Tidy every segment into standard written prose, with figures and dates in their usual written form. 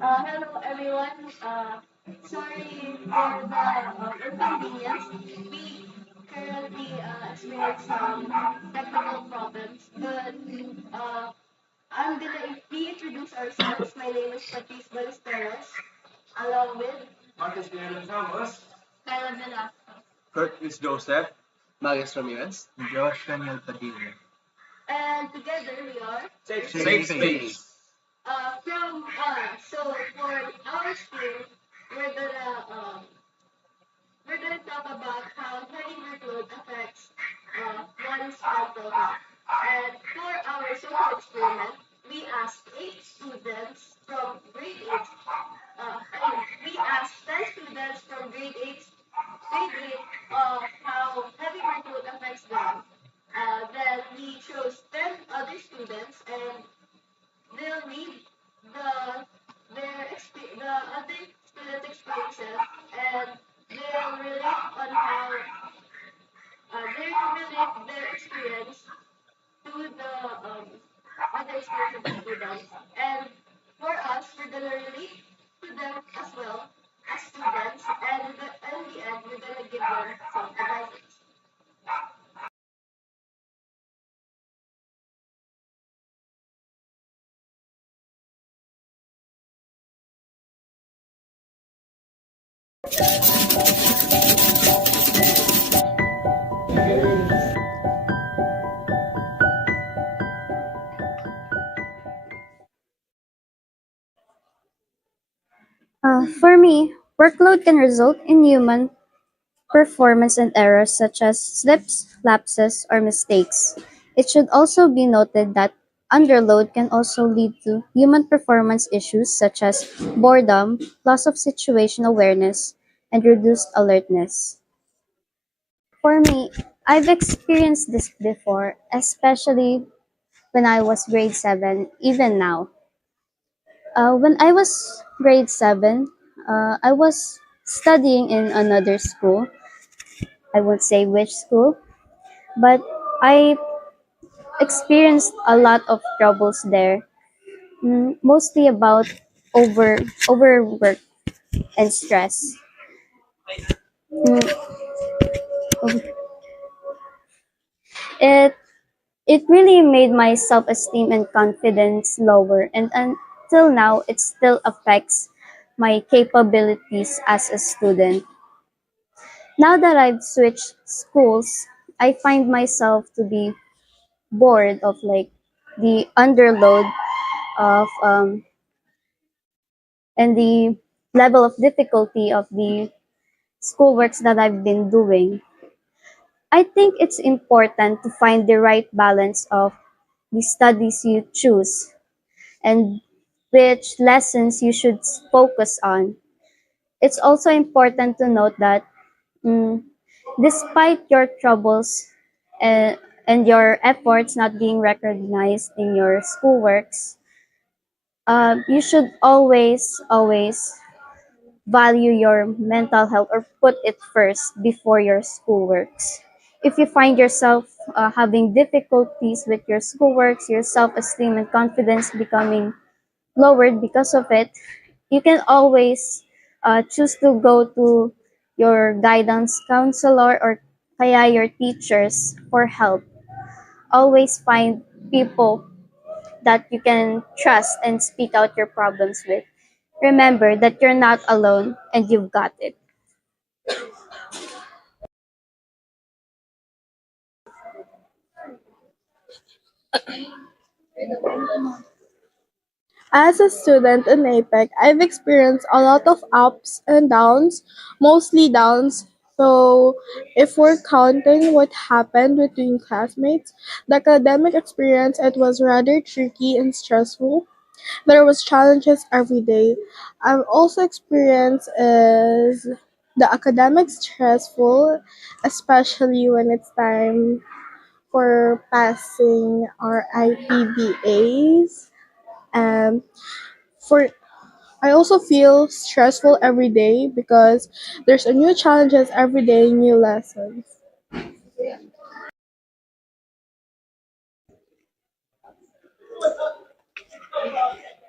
Hello everyone. Sorry for the inconvenience. We currently experience some technical problems, but uh, I'm gonna reintroduce ourselves. My name is Patrice Ballesteros, along with Kyla Velasco. Curtis Joseph, Maris Ramirez, Josh Daniel Padilla. And together we are Safe space. so for our school, we're gonna um, we're going to talk about how heavy workload affects one's mental health. And for our social experiment, we asked 8 students from grade 8. We asked 10 students from grade 8 how heavy workload affects them. Then we chose 10 other students, and they'll read the the other student experiences, and they'll relate on how they'll relate their experience to the other experience of the students. And for us, we're gonna relate to them as well as students, and in the end, we're gonna give them some advice. For me, workload can result in human performance and errors such as slips, lapses, or mistakes. It should also be noted that underload can also lead to human performance issues such as boredom, loss of situation awareness, and reduced alertness. For me, I've experienced this before, especially when I was grade 7, even now. When I was grade 7, I was studying in another school. I won't say which school, but I experienced a lot of troubles there, mostly about overwork and stress. Mm, It it really made my self-esteem and confidence lower, and until now, it still affects my capabilities as a student. Now that I've switched schools, I find myself to be bored of like the underload of and the level of difficulty of the schoolworks that I've been doing. I think it's important to find the right balance of the studies you choose and which lessons you should focus on. It's also important to note that mm, despite your troubles uh, and your efforts not being recognized in your schoolworks, you should always value your mental health or put it first before your schoolworks. If you find yourself having difficulties with your schoolworks, your self-esteem and confidence becoming lowered because of it, you can always choose to go to your guidance counselor or kaya your teachers for help. Always find people that you can trust and speak out your problems with. Remember that you're not alone and you've got it. As a student in APEC, I've experienced a lot of ups and downs, mostly downs. So, if we're counting what happened between classmates, the academic experience it was rather tricky and stressful. There was challenges every day. I've also experienced is the academic stressful, especially when it's time for passing our IPBAs. And for I also feel stressful every day because there's a new challenges every day, new lessons.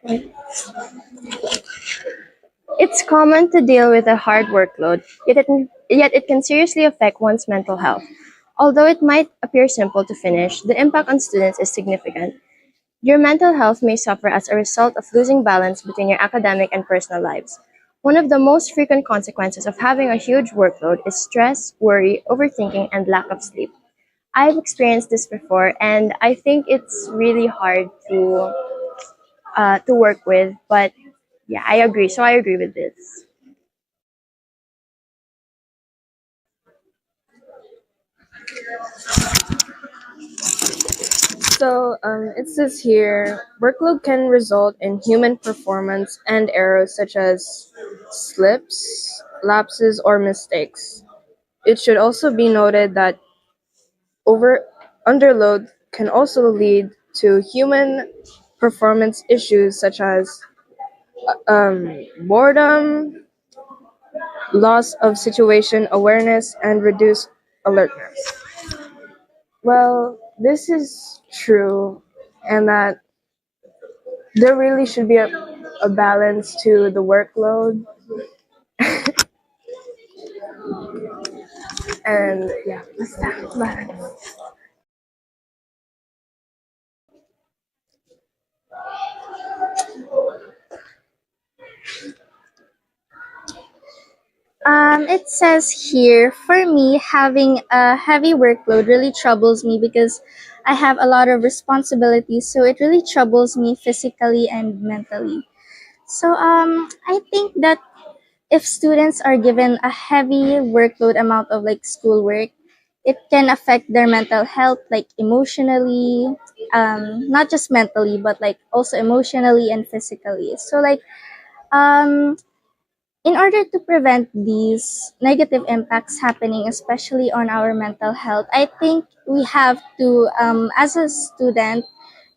It's common to deal with a hard workload, yet it can seriously affect one's mental health. Although it might appear simple to finish, the impact on students is significant. Your mental health may suffer as a result of losing balance between your academic and personal lives. One of the most frequent consequences of having a huge workload is stress, worry, overthinking, and lack of sleep. I've experienced this before, and I think it's really hard to work with. But yeah, I agree. So I agree with this. It says here workload can result in human performance and errors such as slips, lapses, or mistakes. It should also be noted that over underload can also lead to human performance issues such as boredom, loss of situation awareness, and reduced alertness. Well, this is true, and that there really should be a balance to the workload, and yeah, that's that balance. It says here, for me, having a heavy workload really troubles me because I have a lot of responsibilities, so it really troubles me physically and mentally. So, I think that if students are given a heavy workload amount of like schoolwork, it can affect their mental health, like emotionally, not just mentally, but like also emotionally and physically. So, like, um, in order to prevent these negative impacts happening, especially on our mental health, I think we have to, as a student,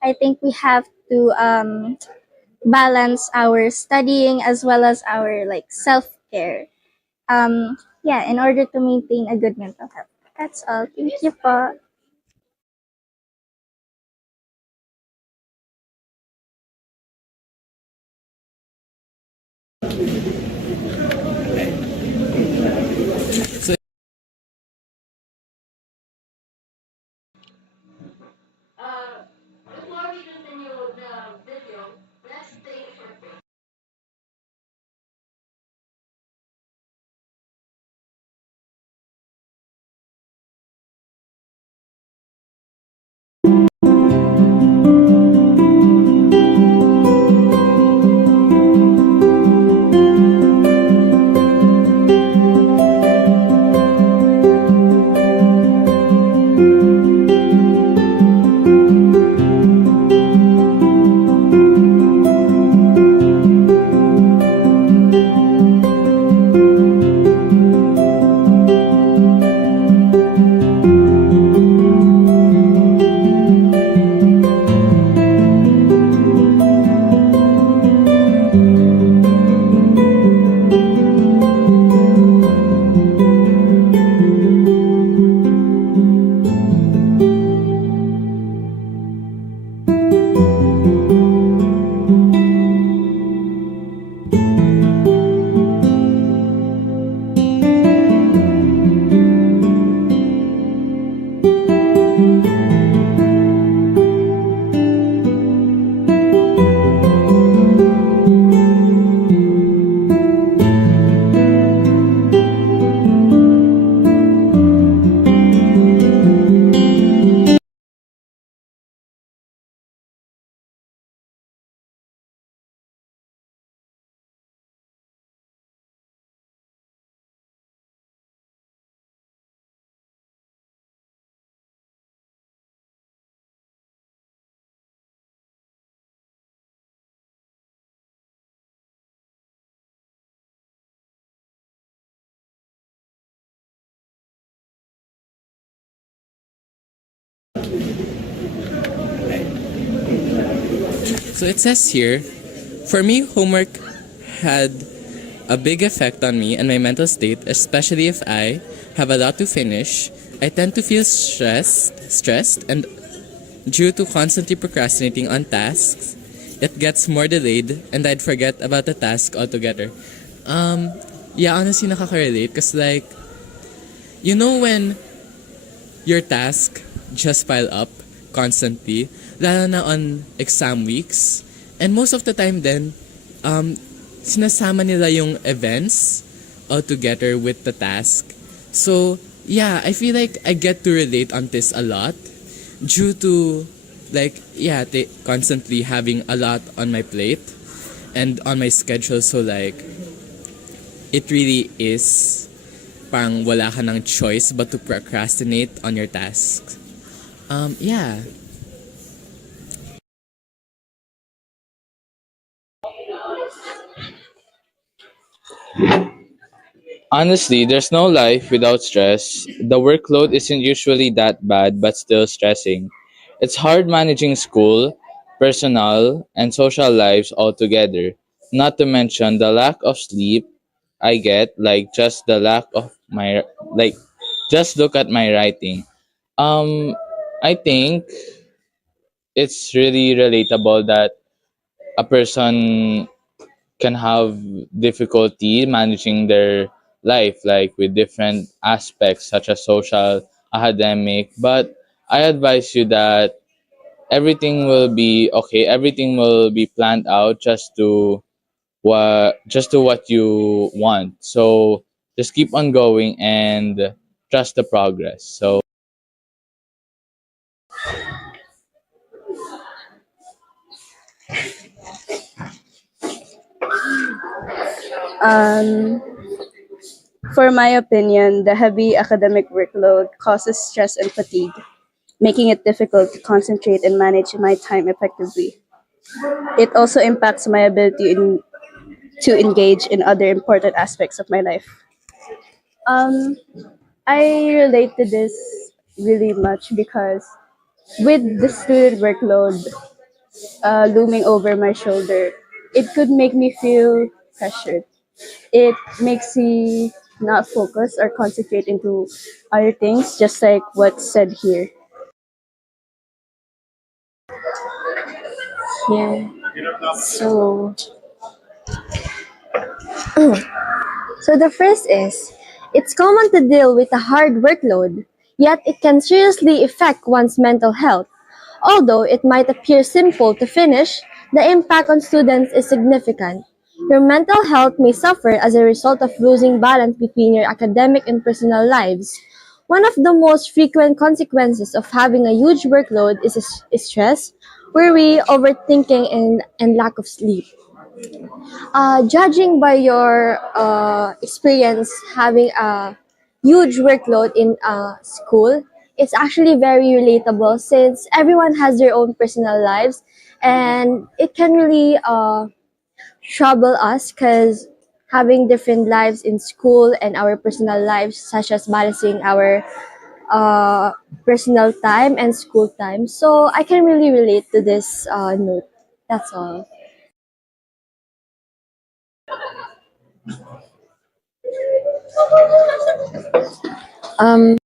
I think we have to balance our studying as well as our like self care. Yeah, in order to maintain a good mental health. That's all. Thank you po. Uh, Before we continue the video, let's take a short break. So it says here, for me, homework had a big effect on me and my mental state, especially if I have a lot to finish. I tend to feel stressed, and due to constantly procrastinating on tasks, it gets more delayed and I'd forget about the task altogether. Um, yeah, honestly, nakaka-relate because like, you know when your task just pile up constantly, lalo na on exam weeks, and most of the time then, um, sinasama nila yung events altogether with the task. So, yeah, I feel like I get to relate on this a lot due to like yeah constantly having a lot on my plate and on my schedule, so like it really is parang wala ka ng choice but to procrastinate on your tasks. Yeah. Honestly, there's no life without stress. The workload isn't usually that bad, but still stressing. It's hard managing school, personal, and social lives all together. Not to mention the lack of sleep I get, like just the lack of my like just look at my writing. Um I think it's really relatable that a person can have difficulty managing their life, like with different aspects such as social, academic. But I advise you that everything will be okay, everything will be planned out just to what you want. So just keep on going and trust the progress. So Um, for my opinion, the heavy academic workload causes stress and fatigue, making it difficult to concentrate and manage my time effectively. It also impacts my to engage in other important aspects of my life. Um, I relate to this really much because with the student workload looming over my shoulder, it could make me feel pressured. It makes me not focus or concentrate into other things, just like what's said here. Yeah. So, so the first is, it's common to deal with a hard workload, yet it can seriously affect one's mental health. Although it might appear simple to finish, the impact on students is significant. Your mental health may suffer as a result of losing balance between your academic and personal lives. One of the most frequent consequences of having a huge workload is stress, worry, overthinking, and lack of sleep. Judging by your experience having a huge workload in school, it's actually very relatable since everyone has their own personal lives, and it can really trouble us because having different lives in school and our personal lives, such as balancing our uh, personal time and school time. So I can really relate to this note. That's all. Um,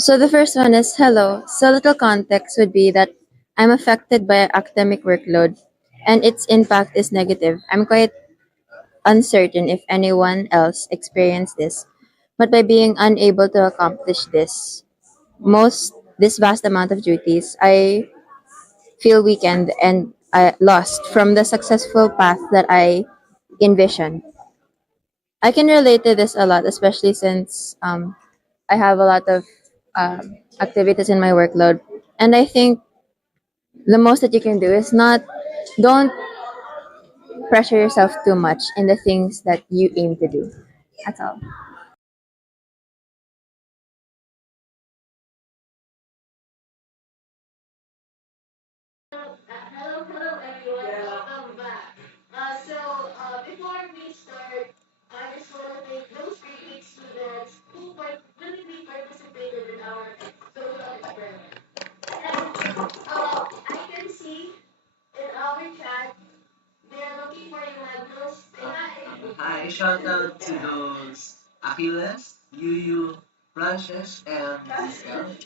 So the first one is hello. So little context would be that I'm affected by academic workload and its impact is negative. I'm quite uncertain if anyone else experienced this, but by being unable to accomplish this vast amount of duties, I feel weakened and lost from the successful path that I envisioned. I can relate to this a lot, especially since I have a lot of activities in my workload. And I think the most that you can do is don't pressure yourself too much in the things that you aim to do. That's all. Hello, everyone. Welcome back. Before we start, I just want to thank those grade 8 students who willingly participated in our social experiment. And I can see in our chat, they're looking for you, Magnus. Say hi. Hi, shout out to those Achilles, Yuyu, Frances and Giselle,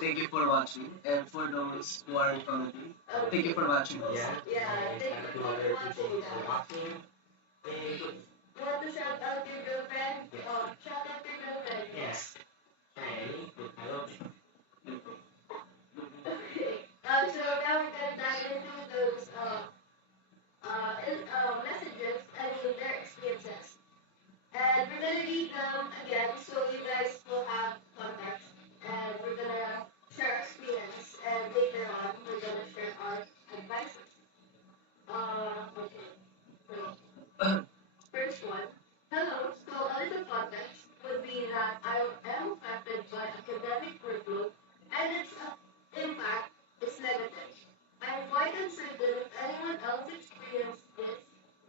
thank you for watching. And for those who are commenting, thank you for watching also. Yeah, thank you for watching, guys. You want to shout out your girlfriend? Shout out your girlfriend. Yes. Okay. So now we're gonna dive into those messages. I mean, their experiences, and we're gonna read them again, so you guys will have context. And we're gonna share experience, and later on, we're gonna share our advices. Okay. So first one. Hello. So a little context would be that I am affected by academic workload and its impact is negative. I'm quite uncertain if anyone else experienced this,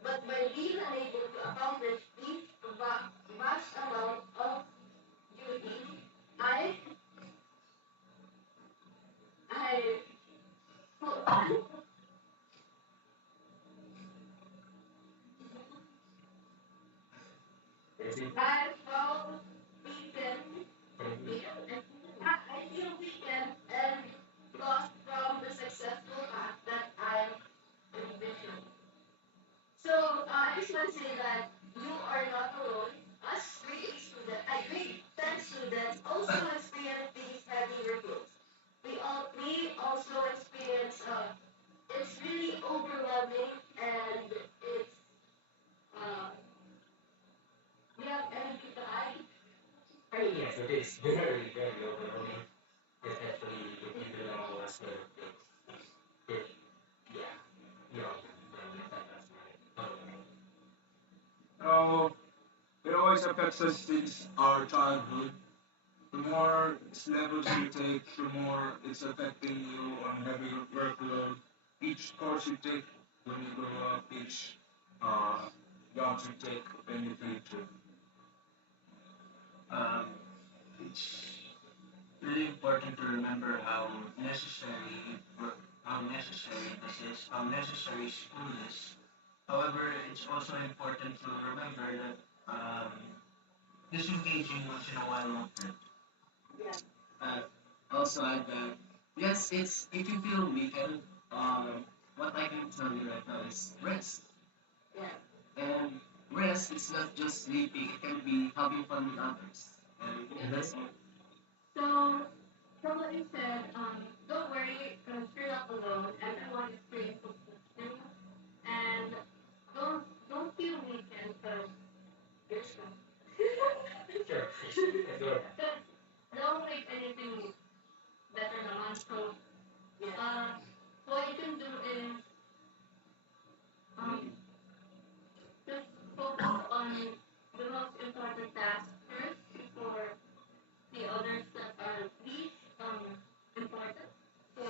but by being unable to accomplish these vast amount of duties, I I I felt weakened. I feel weakened and lost from the successful path that I envisioned. So I just want to say that you are not alone. Us grade 8 students, grade 10 students also experience these heavy workloads. We also experience it's really overwhelming and it's uh, we have anything to add. Oh, it always affects us since our childhood. The more levels you take, the more it's affecting you on heavy workload. Each course you take when you grow up, each uh, jobs you take in the future. Um, it's really important to remember how necessary this is, how necessary school is. However, it's also important to remember that disengaging once in a while won't hurt. Yeah. Uh, Also add that yes, it's if you feel weakened, what I can tell you right now is rest. Yeah. And rest is not just sleeping; it can be having fun with others. And that's all. So, from what you said, don't worry, because you're not alone. Everyone experiences this too. And don't feel weakened, because you're strong. Because don't make anything better naman. So, what you can do is um, just focus on the most important task first before the others that are least important. So,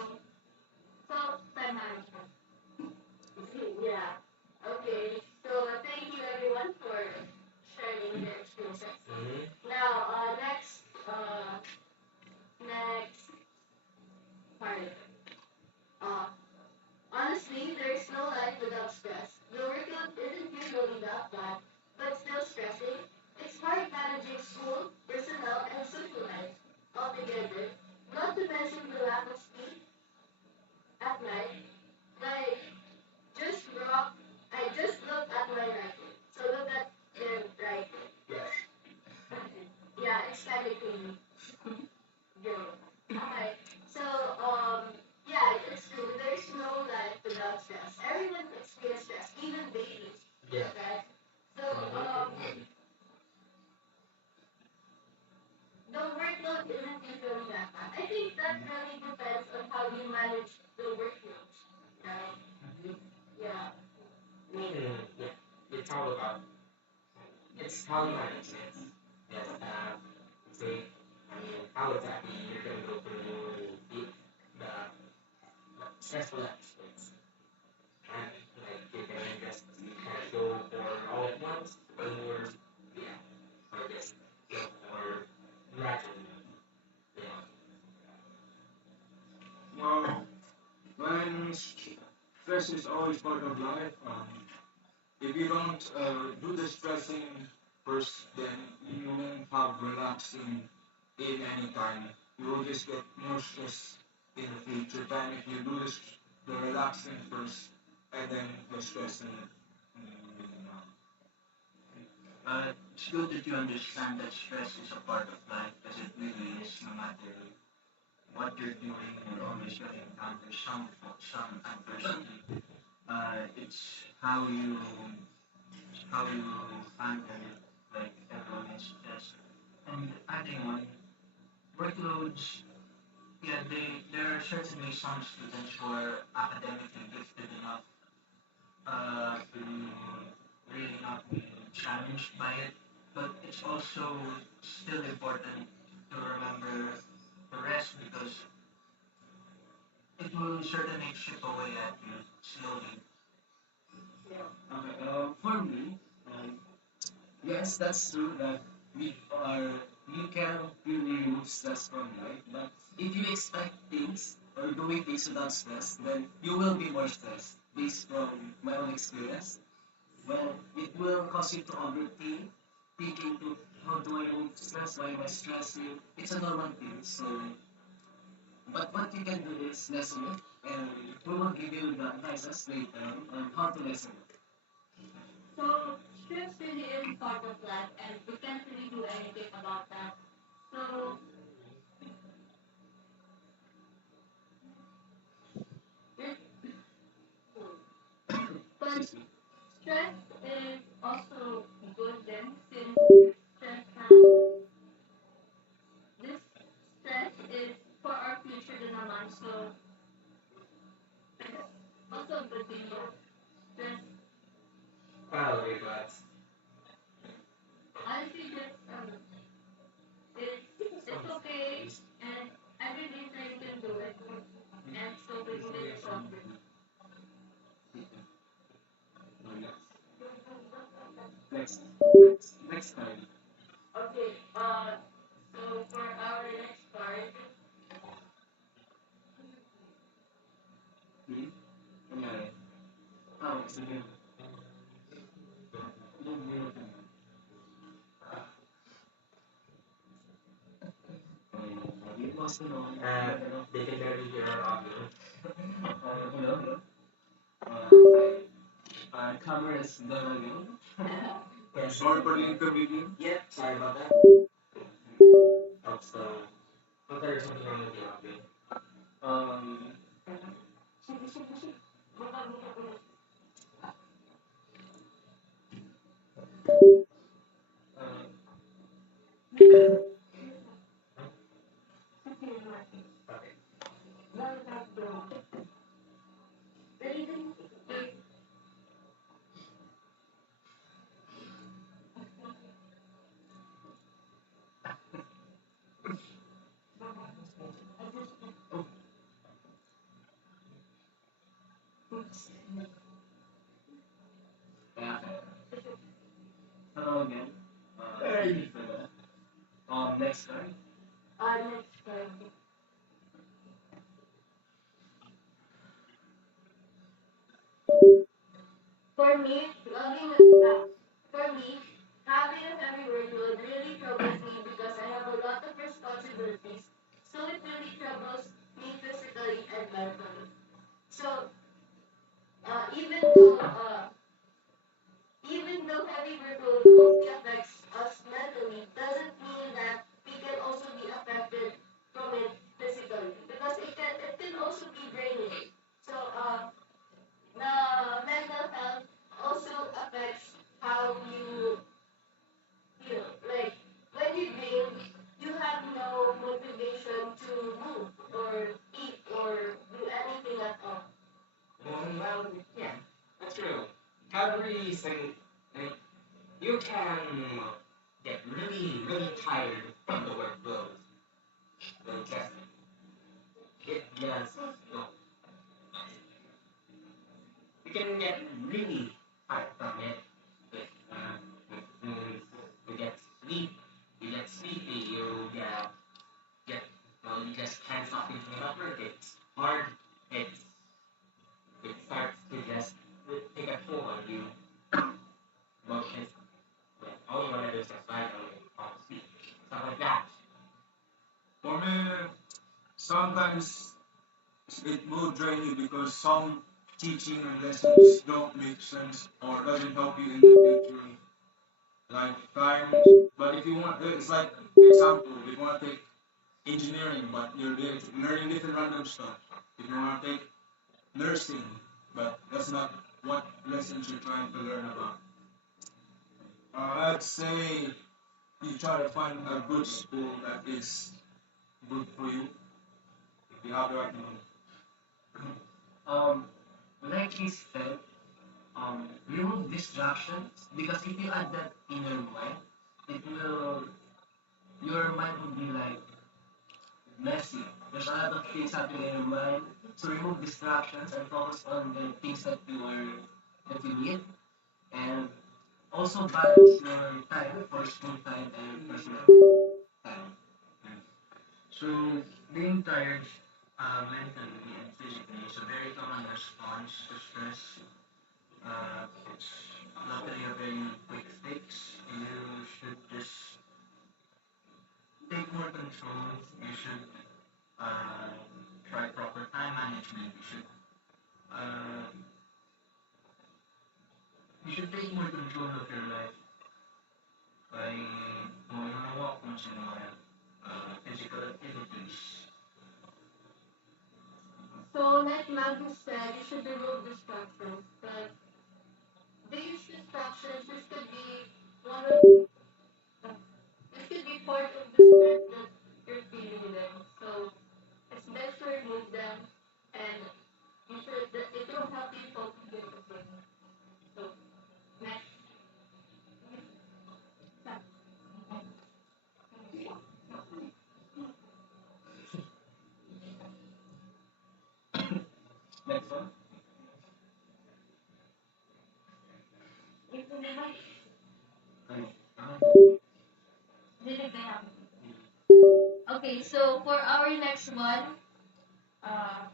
time management. Yeah. Okay. So thank you everyone for sharing their experiences. Now, next part. Uh, Honestly, there's no life without stress. The workload isn't usually that bad, but still stressing. It's hard managing school, personnel, and social life altogether. Not to mention the lack of sleep at night. Like, just rock. I just looked at my writing. So look at the writing. Yeah, it's kind of clean. Go. Okay. So, yeah, it's true. There's no life without stress. Everyone experiences stress, even babies. Right? So, the workload isn't usually that bad. I think that really depends on how you manage the workload. Right? Yeah. Well, when stress is always part of life, if you don't do the stressing first, then you won't have relaxing in any time. You will just get more stress in the future time if you do this, the relaxing first and then the stressing. It's good that you understand that stress is a part of life, as it really is. No matter what you're doing, you're always going to encounter some adversity. It's how you handle it, like everyone is stressed. And adding on, workloads, yeah, there are certainly some students who are academically gifted enough to really not be challenged by it. But it's also still important to remember the rest because it will certainly chip away at you slowly. Okay, for me, yes, that's true that we are we can really remove stress from life, but if you expect things or doing things without stress, then you will be more stressed. Based from my own experience, well, it will cause you to overthink, thinking to how do I remove stress? Why am I stressing? It's a normal thing. So, but what you can do is lessen it, and we will give you the advices later on how to lessen it. So stress really is part of life, and we can't really do anything about that. So, but stress is also good then, since stress has this stress is for our future din naman. So it's also a good thing. But stress, honestly, just it's okay, and I believe that you can do it, and so we can get yourself through. Next time. Okay. So for our next part, yeah. Sige. You must know. They can barely hear our audio. Hello. Camera is done again. Yes. Sorry for the inconvenience. Yeah. Sorry about that. So, what are something wrong with the audio? Um. Yeah. Hello again. Sorry for that. Next time. Next time. For me, for me, having a heavy workload really troubles me because I have a lot of responsibilities. So it really troubles me physically and mentally. So uh, even though uh, even though heavy workload only affects us mentally, doesn't mean that we can also be affected from it physically because it can also be draining. So the mental health also affects how you feel. Like when you drink, you have no motivation to move or eat or do anything at all. Well, yeah, that's true. Calories and like, you can get really, really tired from the workload. Like, it does. Well, you can get really tired from it. But, you get sleep, you get sleepy, get well, you just can't stop thinking about work. It's hard. It's it starts to just take a toll on you. Well, it's all you want to do is just lie down and fall asleep, stuff like that. sometimes it will drain you because some teaching and lessons don't make sense or doesn't help you in the future. Like time, but if you want, it's like example, if you want to take engineering, but you're learning different random stuff. If you want to take nursing, but that's not what lessons you're trying to learn about. I'd say you try to find a good school that is good for you. If you have the right money. So, like Magnus said, you should remove distractions. But these distractions, this could be one of this could be part of the stress that you're feeling then. So it's best to remove them, and you should. It will help you focus discipline. So next, okay. So for our next one, uh,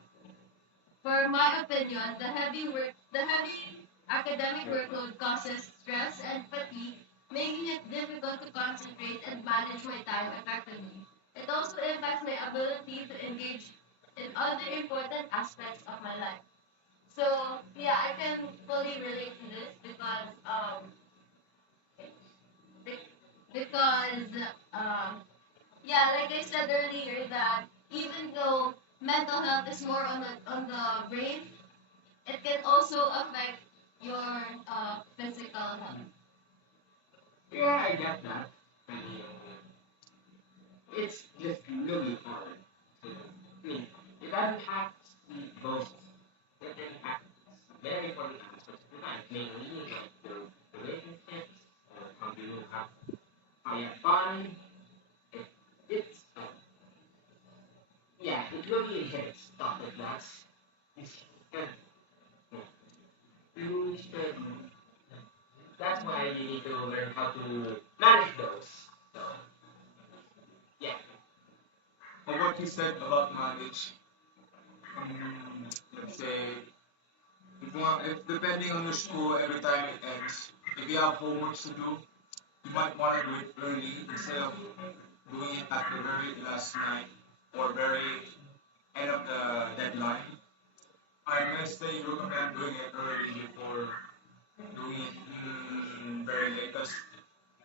for my opinion, the heavy academic workload causes stress and fatigue, making it difficult to concentrate and manage my time effectively. It also impacts my ability to engage in other important aspects of my life. So yeah, I can fully relate to this be- because yeah, like I said earlier, that even though mental health is more on the brain, it can also affect your physical health. For what you said about manage, let's say if depending on your school, every time it ends, if you have homeworks to do, you might want to do it early instead of doing it at the very last night or very end of the deadline. I may say recommend doing it early before doing it very late because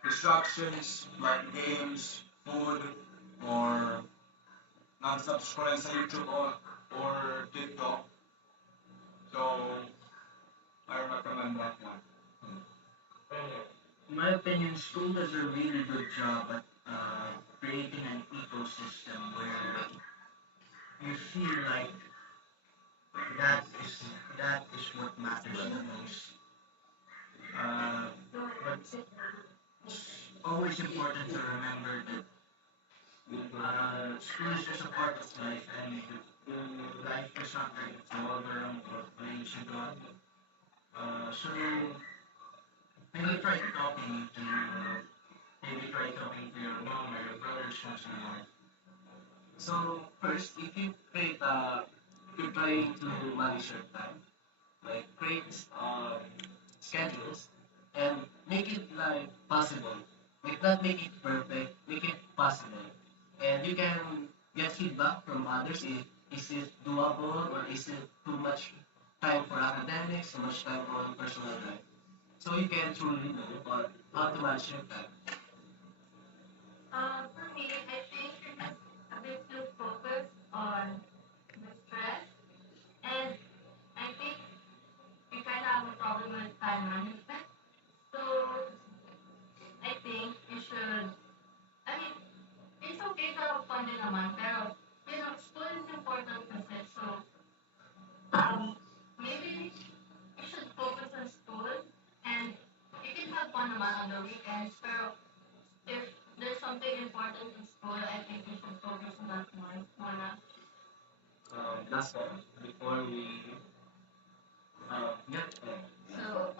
distractions like games, food, or non-stop scrolling sa YouTube or TikTok. So I recommend that one. get feedback from others. Is it doable or is it too much time for academics, too much time on personal life? So you can truly know how to manage your time. For me, I think a bit too focused on the stress, and I think we kind of have a problem with time management. So I think you should. I mean, it's okay to have fun din naman, pero school is important kasi. So maybe you should focus on school, and you can have fun naman on the weekends. Pero if there's something important in school, I think you should focus on that more. Last one before we get So,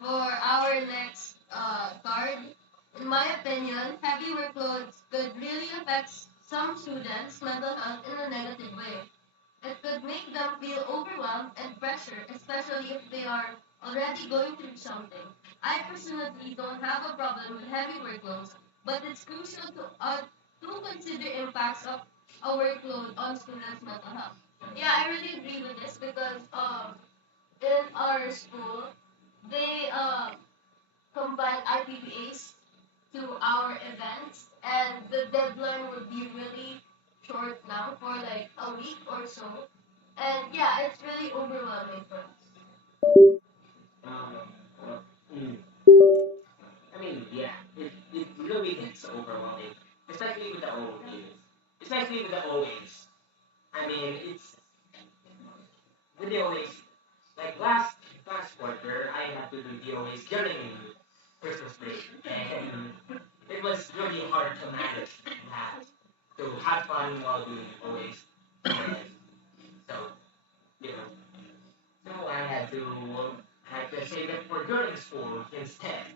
for our next card, in my opinion, heavy workloads could really affect some students' mental health in a negative way. It could make them feel overwhelmed and pressured, especially if they are already going through something. I personally don't have a problem with heavy workloads, but it's crucial to consider impacts of a workload on students' mental health. Yeah, I really agree with this because in our school, they combine RPPAs to our events, and the deadline would be really short now for like a week or so. And yeah, it's really overwhelming for us. um, uh, mm, I mean, yeah, it really gets overwhelming, especially with the OAs. Especially with the OAs. I mean, it's with the OAs. Like last quarter, I had to do the OAs during Christmas break, and it was really hard to manage that, to have fun while doing OAs. And so, you know, so I had to save it for during school instead,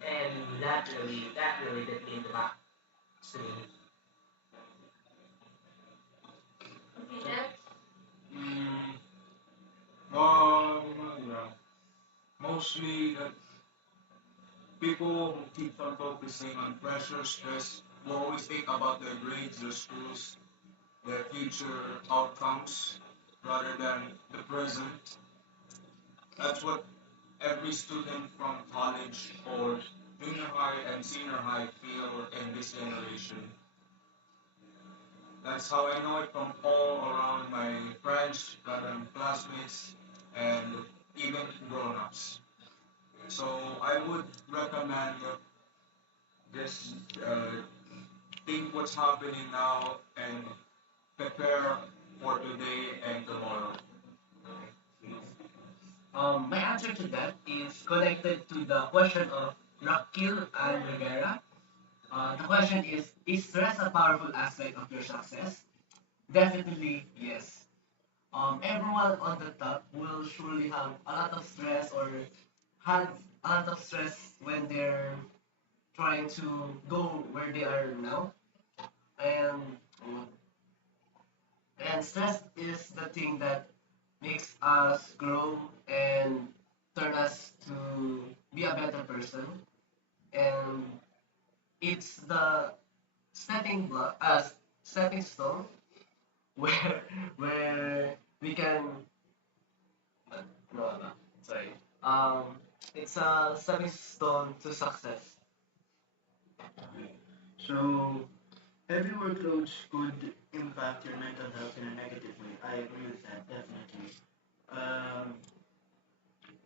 and that really did me in the back. So, Okay, next. Mm, yeah. Mostly people who keep on focusing on pressure, stress, will always think about their grades, their schools, their future outcomes, rather than the present. That's what every student from college or junior high and senior high feel in this generation. That's how I know it from all around my friends, rather than classmates, and even grown-ups. So I would recommend just think what's happening now and prepare for today and tomorrow. my answer to that is connected to the question of Rakil and Rivera. The question is stress a powerful aspect of your success? Definitely yes. Everyone on the top will surely have a lot of stress or had a lot of stress when they're trying to go where they are now. And and stress is the thing that makes us grow and turn us to be a better person. And it's the stepping stone where where we can no, no, sorry. Um, it's a stepping stone to success. So, heavy workloads could impact your mental health in a negative way. I agree with that, definitely. Um,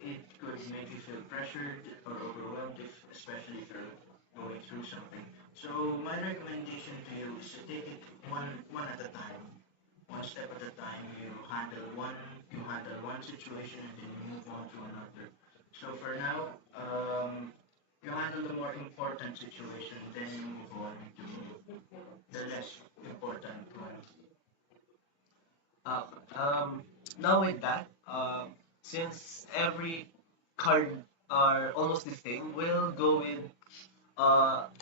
it could make you feel pressured or overwhelmed, especially if you're going through something. So, my recommendation to you is to take it one at a time, one step at a time. You handle one situation and then you move on to another. So for now, you handle the more important situation, then you move on to the less important one. Uh, um, Now with that, since every card are almost the same, we'll go with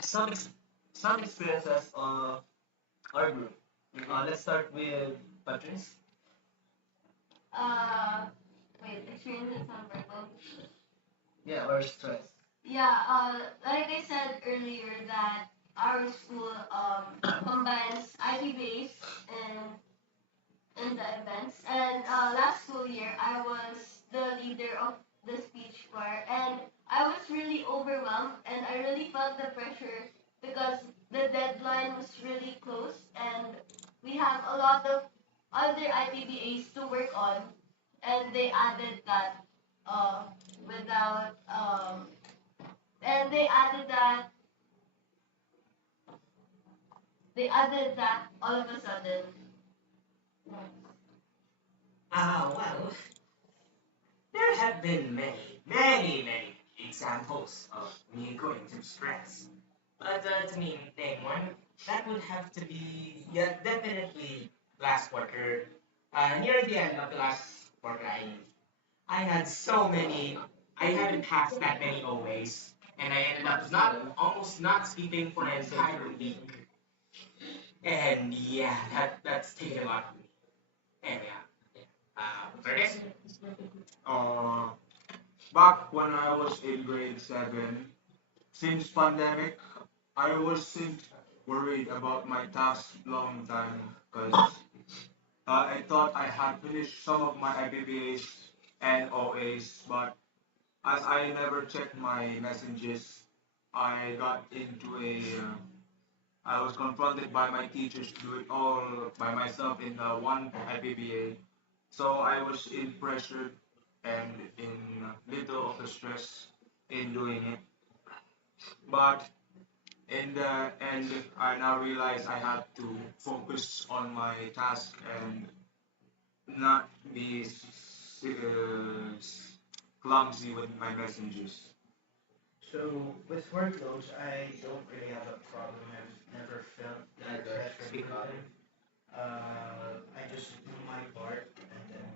some experiences of our group. Let's start with Patrice. Uh, experiences on verbal. Yeah, or stress. Yeah, like I said earlier, that our school combines IPBAs and in the events. And last school year, I was the leader of the speech choir, and I was really overwhelmed, and I really felt the pressure because the deadline was really close, and we have a lot of other IPBAs to work on, and they added that uh, without and they added that all of a sudden. Well, there have been many examples of me going through stress. But to name one, that would have to be, yeah, definitely last quarter. Near the end of the last quarter, I had so many, I haven't passed that many OAs, and I ended up almost not sleeping for an entire week. And yeah, that's taken a lot of me. And yeah, Curtis? Uh, Back when I was in grade 7, since pandemic, I wasn't worried about my tasks long time because I thought I had finished some of my IPPAs and OAs, but as I never checked my messages, I got into I was confronted by my teachers to do it all by myself in one IPBA. So I was in pressure and in little of the stress in doing it. But in the end, I now realize I have to focus on my task and not be clumsy with my messages. So with workloads, I don't really have a problem. I've never felt that pressure Speak up. building. I just do my part and then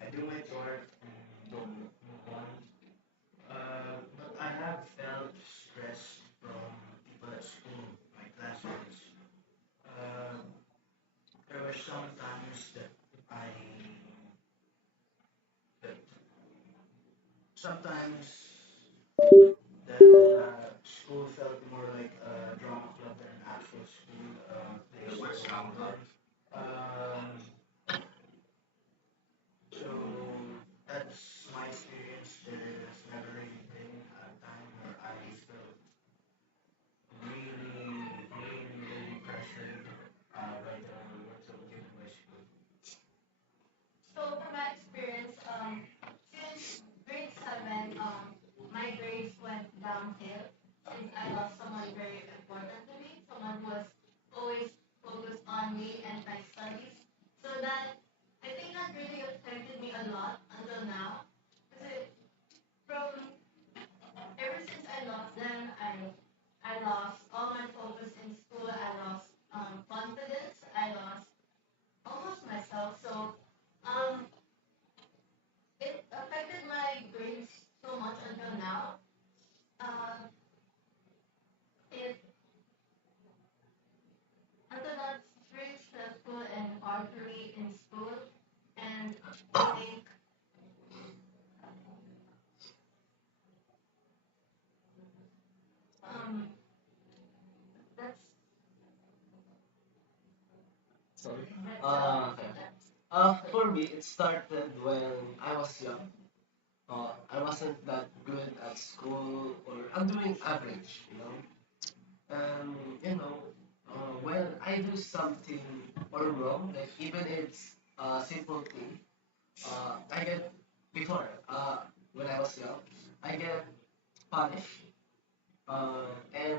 I do my part and move on. But I have felt stress from people at school, my classmates. Uh, there were some times I that sometimes that school felt more like a drama club than an actual school The place to worst go drama to. club. Um, so that's my experience. There's never really been a time where I felt really pressured by the workload given by school. So from my experience, since grade seven, my grades went downhill since I lost someone very important to me, someone who was always focused on me and my studies. So that I think that really affected me a lot until now. Because from ever since I lost them, I lost all my focus in school. I lost confidence. I lost almost myself. So um, it affected my grades so much until now. Uh, it until now it's really stressful and hard for me in school, and I think um that's Sorry. that's all. Okay. For me, it started when I was young. I wasn't that good at school, or I'm doing average, you know. And when I do something or wrong, like even it's a simple thing, I get before when I was young, I get punished, and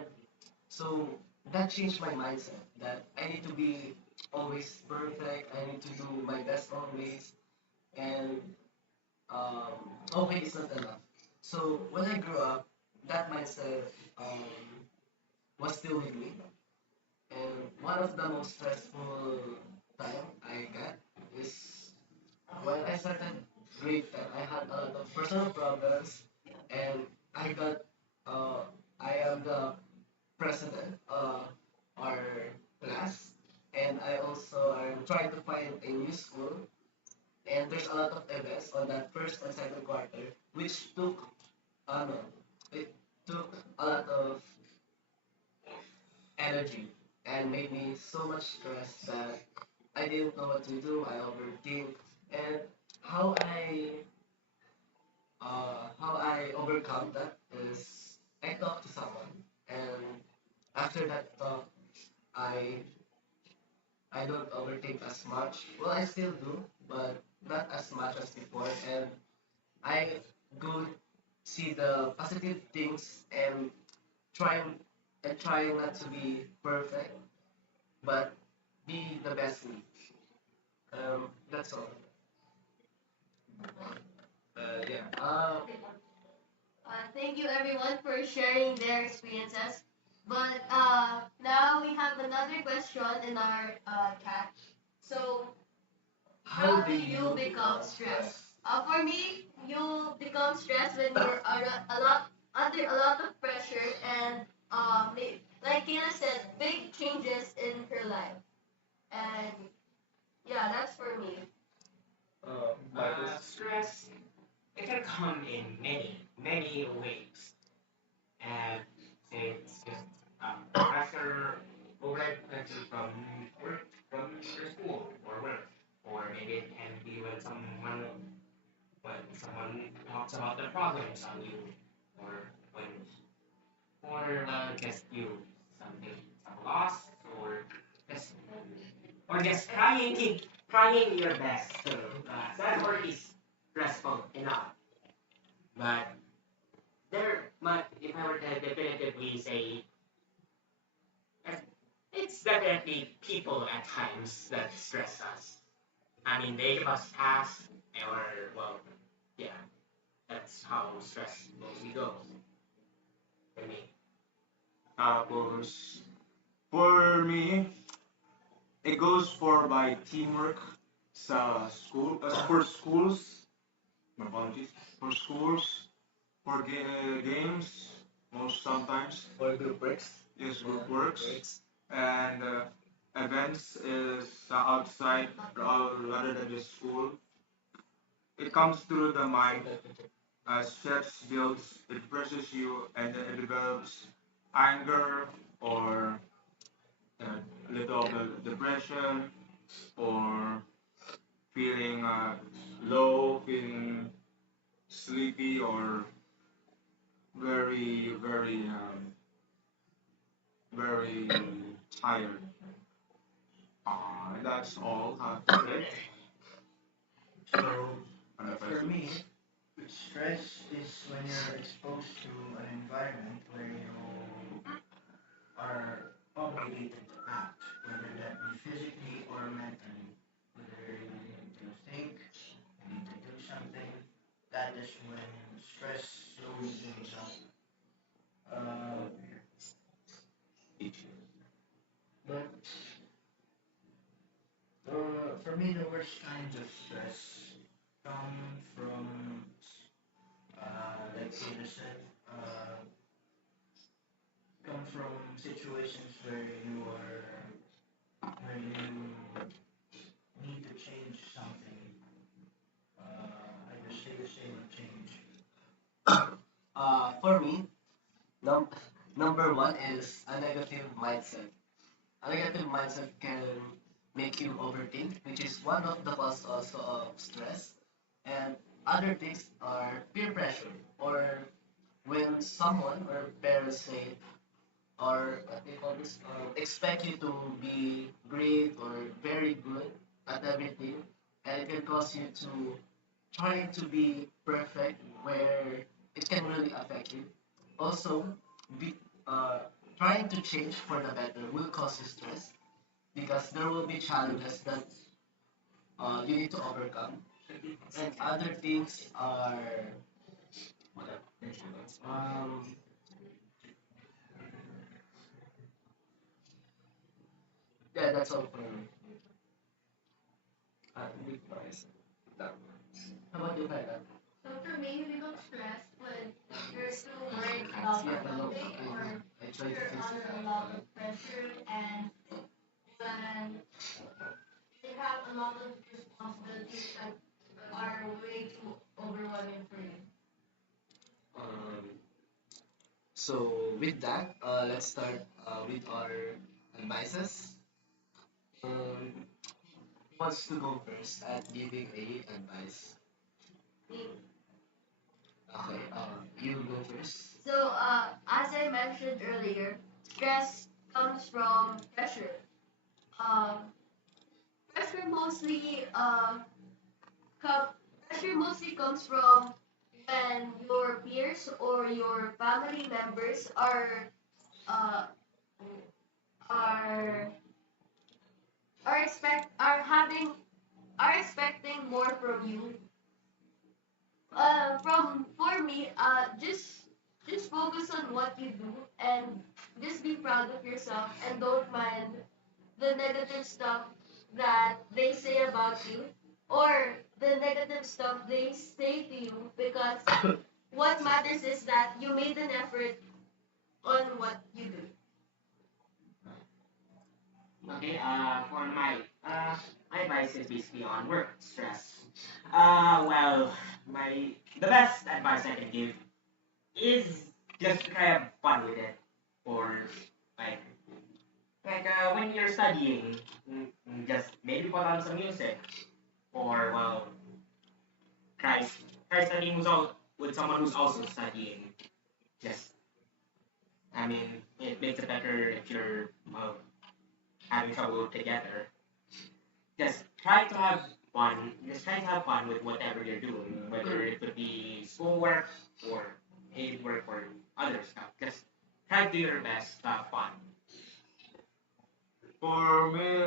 so that changed my mindset that I need to be always perfect. I need to do my best always, and okay is not enough. So when I grew up, that mindset was still with me. And one of the most stressful time I got is when I started grade 10. I had a lot of personal problems, and I got uh, I am the president of our class, and I also am trying to find a new school. And there's a lot of events on that first and second quarter, which took no, it took a lot of so much stress that I didn't know what to do. I overthink, and how I how I overcome that is I talk to someone, and after that talk, I I don't overthink as much. Well, I still do, but not as much as before, and I go see the positive things and trying trying not to be perfect, but be the best me. That's all. Yeah. Thank you everyone for sharing their experiences. But now we have another question in our chat. So, how do you become stressed? For me, you become stressed when you're a lot under a lot of pressure and like Kayla said, big changes in her life. And yeah, that's for me. Stress, it can come in many ways. And it's just pressure, overhead pressure from work, from your school or work. Or maybe it can be when someone talks about their problems on you, or when, or just you something, some loss, or just trying your best to that work is stressful enough. But but if I were to definitively say, uh, it's definitely people at times that stress us. I mean, they give us tasks, or well, yeah, that's how stress mostly goes for me. Tapos, for me, it goes for by teamwork sa school, for schools, my apologies, for schools, for games, most sometimes. Or group works. Yes, group Group works. works. And events is outside rather than just school. It comes through the mind. Stress builds, it presses you, and then it develops anger or a little of the depression or feeling low, feeling sleepy or very tired. That's all I have to say. So, Ano pa for ito? me, stress is when you're exposed to an environment where you are obligated to act, whether that be physically or mentally. Whether you need to think, you need to do something, that is when stress slowly builds up. Uh, but for me, the worst kinds of stress come from, like Kayla said, come from situations where you need to change something, either stay the same or change. For me, num- number one is a negative mindset. A negative mindset can make you overthink, which is one of the cause also of stress. And other things are peer pressure, or when someone or parents say, or what they call this, expect you to be great or very good at everything, and it can cause you to trying to be perfect, where it can really affect you. Also, be, uh, trying to change for the better will cause you stress because there will be challenges that you need to overcome, and other things are um, yeah, that's all for me. How about you, Kyla? So for me, you become stressed when you're too worried about Yeah, hello. something or I tried to you're fix under a lot it. of pressure and when you have a lot of responsibilities that are way too overwhelming for you. Um, so with that, let's start with our advices. Um, who wants to go first at giving a advice? Okay, you go first. So, as I mentioned earlier, stress comes from pressure. Um, pressure mostly com- pressure mostly comes from when your peers or your family members uh, are are having are expecting more from you. From for me, just focus on what you do and just be proud of yourself and don't mind the negative stuff that they say about you or the negative stuff they say to you because what matters is that you made an effort on what you do. Okay, for my advice is basically on work stress. Well, my the best advice I can give is just to try have fun with it, or like when you're studying, just maybe put on some music, or well, try try studying with someone who's also studying. Just I mean, it makes it better if you're having trouble together. Just try to have fun. Just try to have fun with whatever you're doing, whether it could be schoolwork or paid work or other stuff. Just try to do your best to have fun. For me,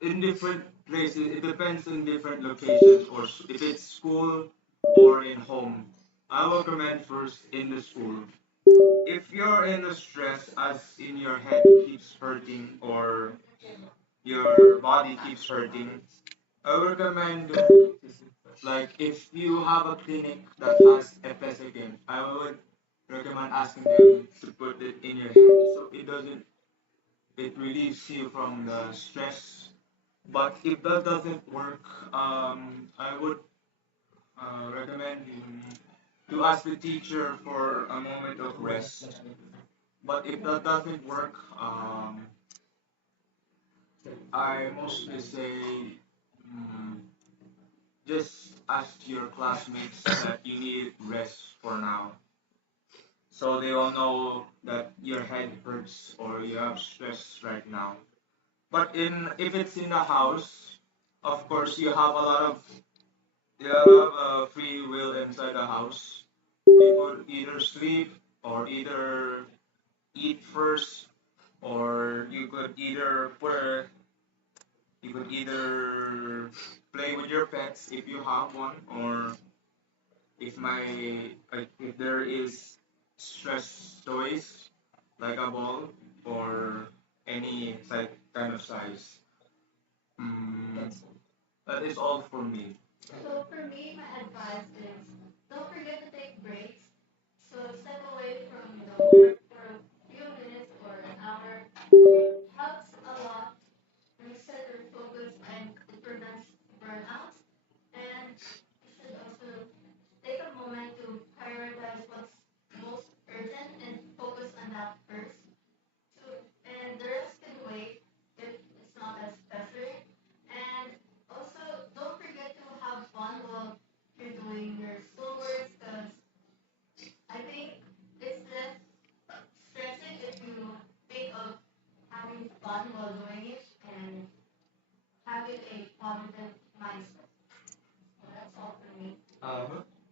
in different places, it depends on different locations or if it's school or in home. I will recommend first in the school. If you're in a stress, as in your head keeps hurting or your body keeps hurting, I would recommend like if you have a clinic that has epesicin, I would recommend asking them to put it in your head so it relieves you from the stress. But if that doesn't work, I would recommend to ask the teacher for a moment of rest. But if that doesn't work, I mostly say mm, just ask your classmates that you need rest for now. So they all know that your head hurts or you have stress right now. But in if it's in the house, of course you have a free will inside the house. You could either sleep or either eat first, or you could either play with your pets if you have one, or if there is stress toys like a ball or any kind of size. Mm, that is all for me. So for me, my advice is don't forget to take breaks. So step away from the work for a few minutes or an hour. It helps a lot reset your focus and it prevents burnout. And you should also take a moment to prioritize what's most urgent and focus on that first. So, and the rest can wait if it's not as pressuring. And also, don't forget to have fun while you're doing your schoolwork because I think it's less stressing if you think of having fun while doing it and having a positive mindset. So that's all for me.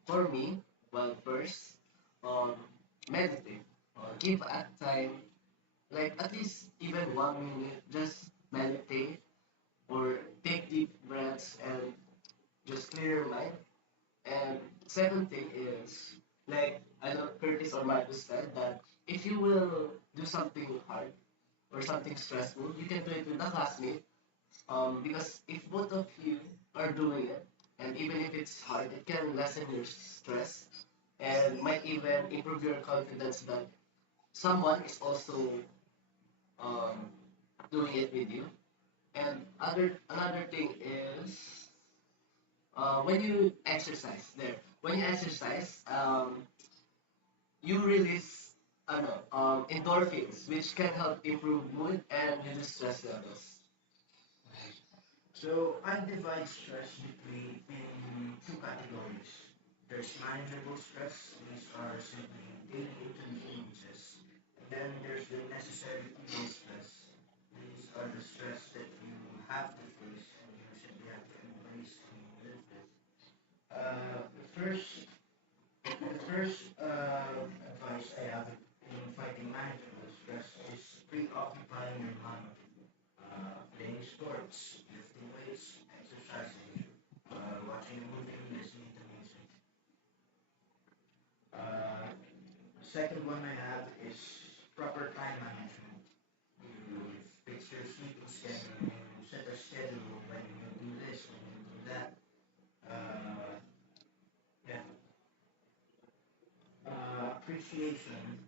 For me, well, first, um, meditate. Give a time, like at least even 1 minute, just meditate or take deep breaths and just clear your mind. And second thing is, like I know Curtis or Marcus said that if you will do something hard or something stressful, you can do it with a classmate. Because if both of you are doing it, and even if it's hard, it can lessen your stress and might even improve your confidence that someone is also um, doing it with you. And another thing is when you exercise there. When you exercise, you release endorphins, which can help improve mood and reduce stress levels. So I divide stress between in two categories. There's manageable stress. These are simply daily inconveniences. And then there's the necessary evil stress. These are the stress that you have to face and you simply have to embrace and live with. The first advice I have in fighting manageable stress is preoccupying your mind. Playing sports, lifting weights, exercising, watching a movie, listening to music. Uh, Second one I have is proper time management. You fix your sleeping schedule, you set a schedule when you do this, when you do that. Uh, yeah. Appreciation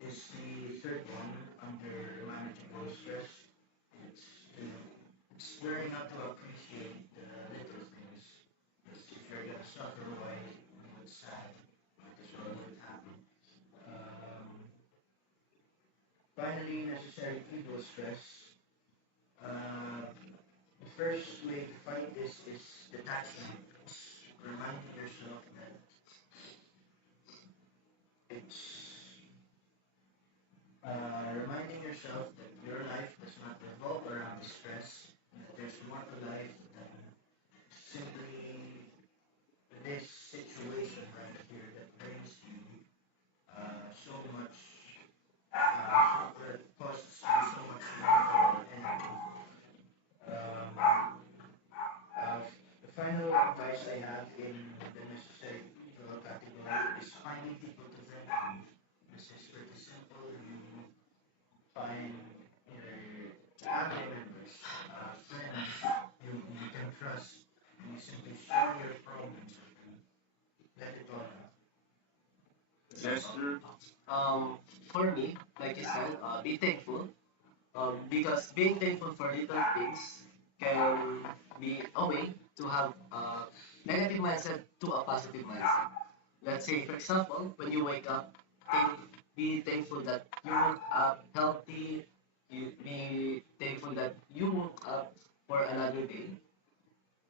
is the third one under manageable stress. It's, you know, it's learning how to appreciate the little things. Because if you're gonna suffer away, it's sad. Might as well let it happen. Um, Finally, necessary ego stress. The first way to fight this is detachment. It's reminding yourself that it's reminding yourself that your life does not revolve around the stress, and that there's more to life than simply this situation right here that brings you so much, that costs you so much mental energy. Um, the final advice I have in the necessary evil category is finding people to vent to. This is pretty simple. You find either family members, friends you can trust, and you simply share your problems with them. Let it all out. Yes, sir. For me, like you said, be thankful. Because being thankful for little things can be a way to have a negative mindset to a positive mindset. Let's say, for example, when you wake up, think, be thankful that you woke up healthy. You be thankful that you woke up for another day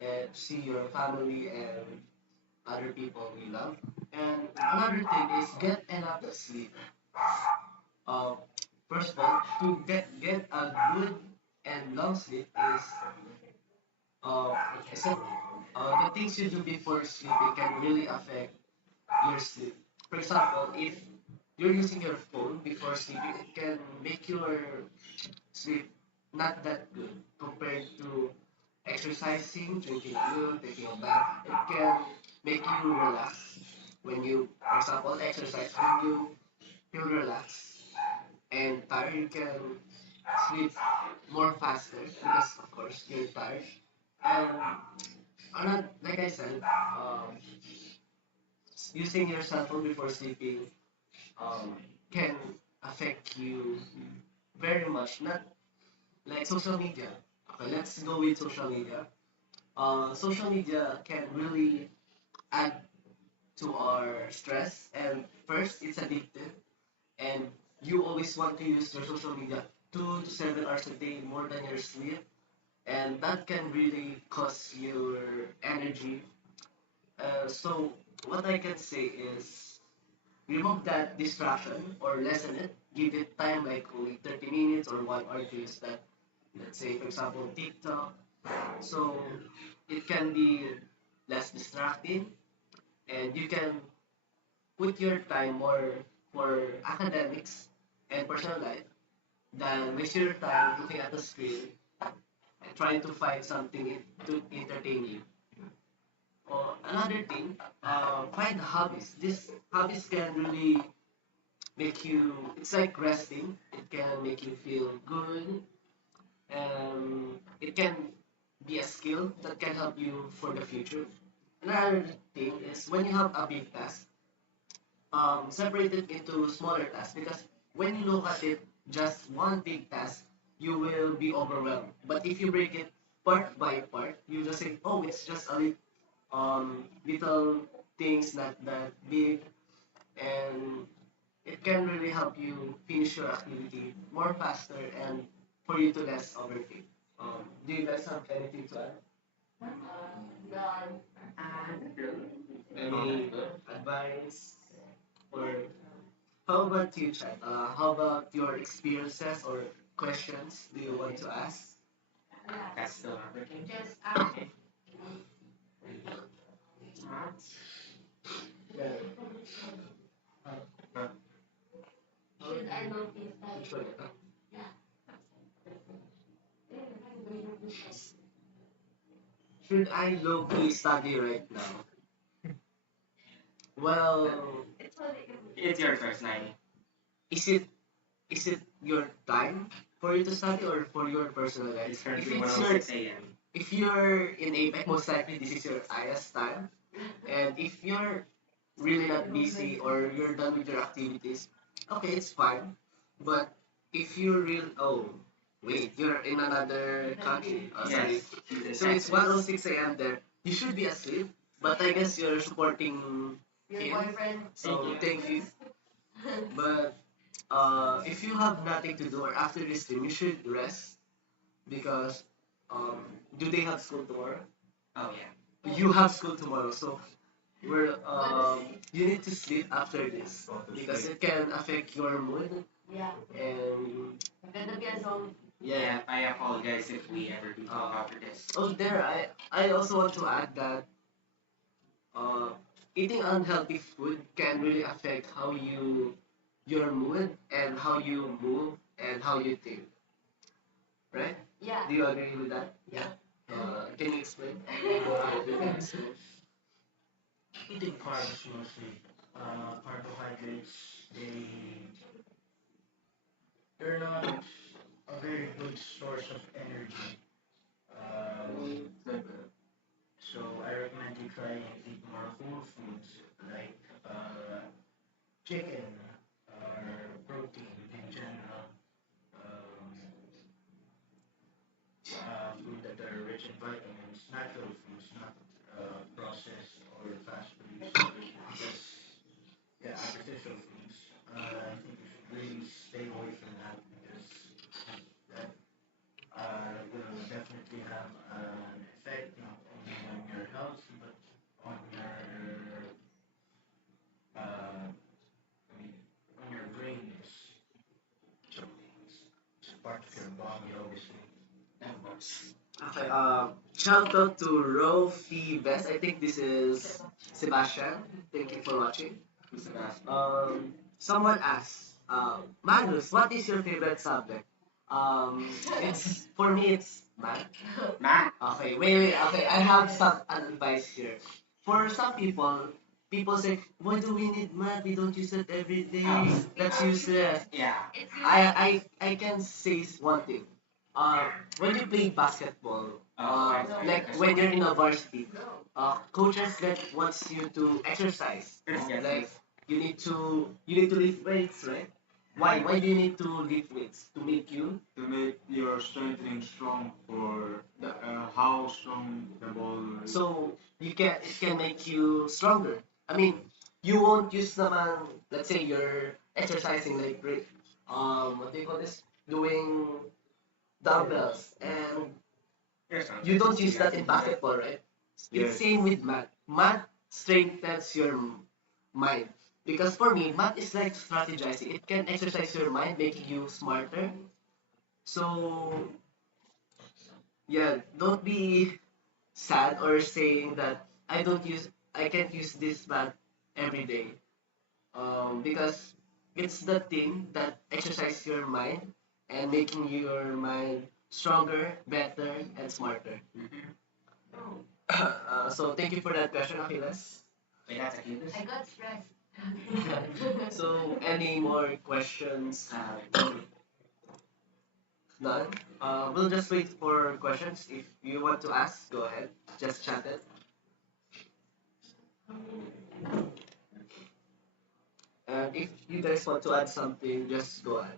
and see your family and other people you love. And another thing is get enough sleep. Uh, First of all, to get a good and long sleep is I said the things you do before sleeping can really affect your sleep. For example, if you're using your phone before sleeping, it can make your sleep not that good compared to exercising, drinking milk, taking a bath. It can make you relax when you, for example, exercise. When you feel relaxed and tired, you can sleep more faster because, of course, you're tired. And like I said, using your cell phone before sleeping um, can affect you very much. Not like social media. Okay, let's go with social media. Social media can really add to our stress. And first, it's addictive, and you always want to use your social media 2 to 7 hours a day more than your sleep, and that can really cost your energy. So what I can say is remove that distraction or lessen it. Give it time like only 30 minutes or 1 hour to use that. Let's say, for example, TikTok. So it can be less distracting and you can put your time more for academics and personal life than waste your time looking at the screen and trying to find something to entertain you. Or another thing, find hobbies. These hobbies can really make you, it's like resting. It can make you feel good. It can be a skill that can help you for the future. Another thing is when you have a big task, separate it into smaller tasks because when you look at it just one big task, you will be overwhelmed. But if you break it part by part, you just say, oh, it's just a little things, not that big, and it can really help you finish your activity more faster and for you to less overthink. Do you guys have anything to add? Any advice? Or how about you, Chad? How about your experiences or questions do you want to ask? That's still not working. Yeah. Which one? Should I low-key study right now? Well, it's your choice, Nine. Is it is it your time for you to study or for your personal life? It's currently 1:06 a.m. If you're in APEC, most likely this is your IS time. And if you're really not busy or you're done with your activities, okay, it's fine. But if you're real, oh, wait, you're in another country. Oh, sorry. Yes. So it's 1:06 a.m. there. You should be asleep, but I guess you're supporting him. So thank you. But if you have nothing to do or after this stream, you should rest because do they have school tomorrow? Oh yeah. You have school tomorrow, so we're you need to sleep after this because it can affect your mood and yeah. I apologize if we ever do talk after this. Oh, there. I also want to add that uh, eating unhealthy food can really affect how your mood and how you move and how you think. Right? Yeah. Do you agree with that? Yeah. Can you explain? You can explain. Eating carbs mostly, carbohydrates, they're not a very good source of energy. So I recommend you try and eat more whole foods like chicken or protein in general. Um, Food that are rich in vitamins, natural foods, not processed or fast produced. Because yeah, artificial foods. I think you should really stay away from that because that will definitely have an effect not only on your health but on your I mean, on your brain. So it's part of your body, obviously. Of course. Okay, shout out to Rofi Best. I think this is Sebastian. Thank you for watching. Sebastian. Someone asked, Magnus, what is your favorite subject? It's for me, it's math. Math. Okay, wait. Okay, I have some advice here. For some people, people say, why do we need math? We don't use it every day. That's useless. Yeah. I can say one thing. When you play basketball, like when you're in a varsity, coaches that wants you to exercise. Like you need to lift weights, right? Why do you need to lift weights? To make your strengthening strong for how strong the ball is. So it can make you stronger. I mean, you won't use naman, let's say you're exercising like what do you call this? Doing dumbbells and you don't use that in basketball, right? It's same with math. Math strengthens your mind. Because for me, math is like strategizing. It can exercise your mind, making you smarter. So yeah, don't be sad or saying that I can't use this math every day. Because it's the thing that exercises your mind and making your mind stronger, better, and smarter. So thank you for that question, Achilles. Wait, that's Achilles. I got stressed. So any more questions? None. We'll just wait for questions. If you want to ask, go ahead. Just chat it. And if you guys want to add something, just go ahead.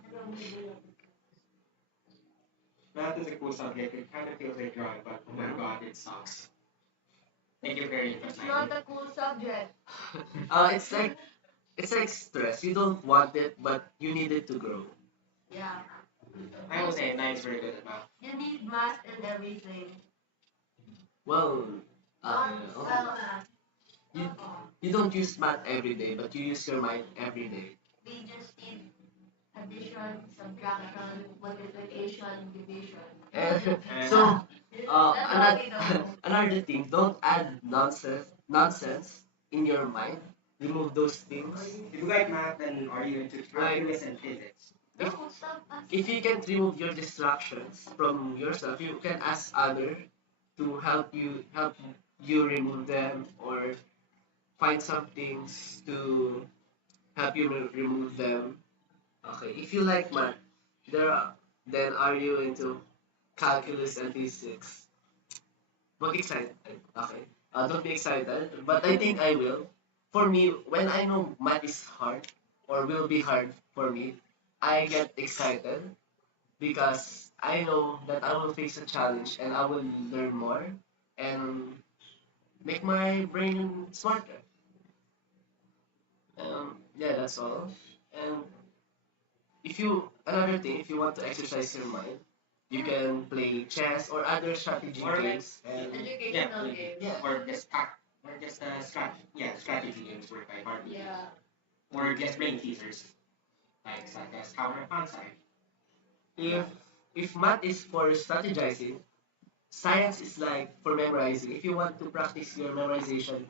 Math is a cool subject. It kind of feels like drawing, but oh my god, it sucks. Thank you very much. It's not a cool subject. It's like stress. You don't want it, but you need it to grow. Yeah. I would say nine is very good at math. You need math and everything. Well, Not spell uh, math. you you don't use math every day, but you use your mind every day. We just need addition, subtraction, multiplication, division. And so, That's all another we know. another thing, don't add nonsense in your mind. Remove those things. If you like math, then are you into Like calculus and physics? No, if stop if you asking. can't remove your distractions from yourself, you can ask other to help you remove them or find some things to help you remove them. Okay, if you like math, there are, then are you into calculus and physics? Don't excited. Okay. Don't be excited, but I think I will. For me, when I know math is hard or will be hard for me, I get excited because I know that I will face a challenge and I will learn more and make my brain smarter. Yeah, that's all. And if you another thing, if you want to exercise your mind, you can play chess or other strategy Or like games. And yeah, Educational games. yeah, or just strategy games where by hard, Yeah. or just brain teasers like such as counter and concept. if if math is for strategizing, science is like for memorizing. If you want to practice your memorization,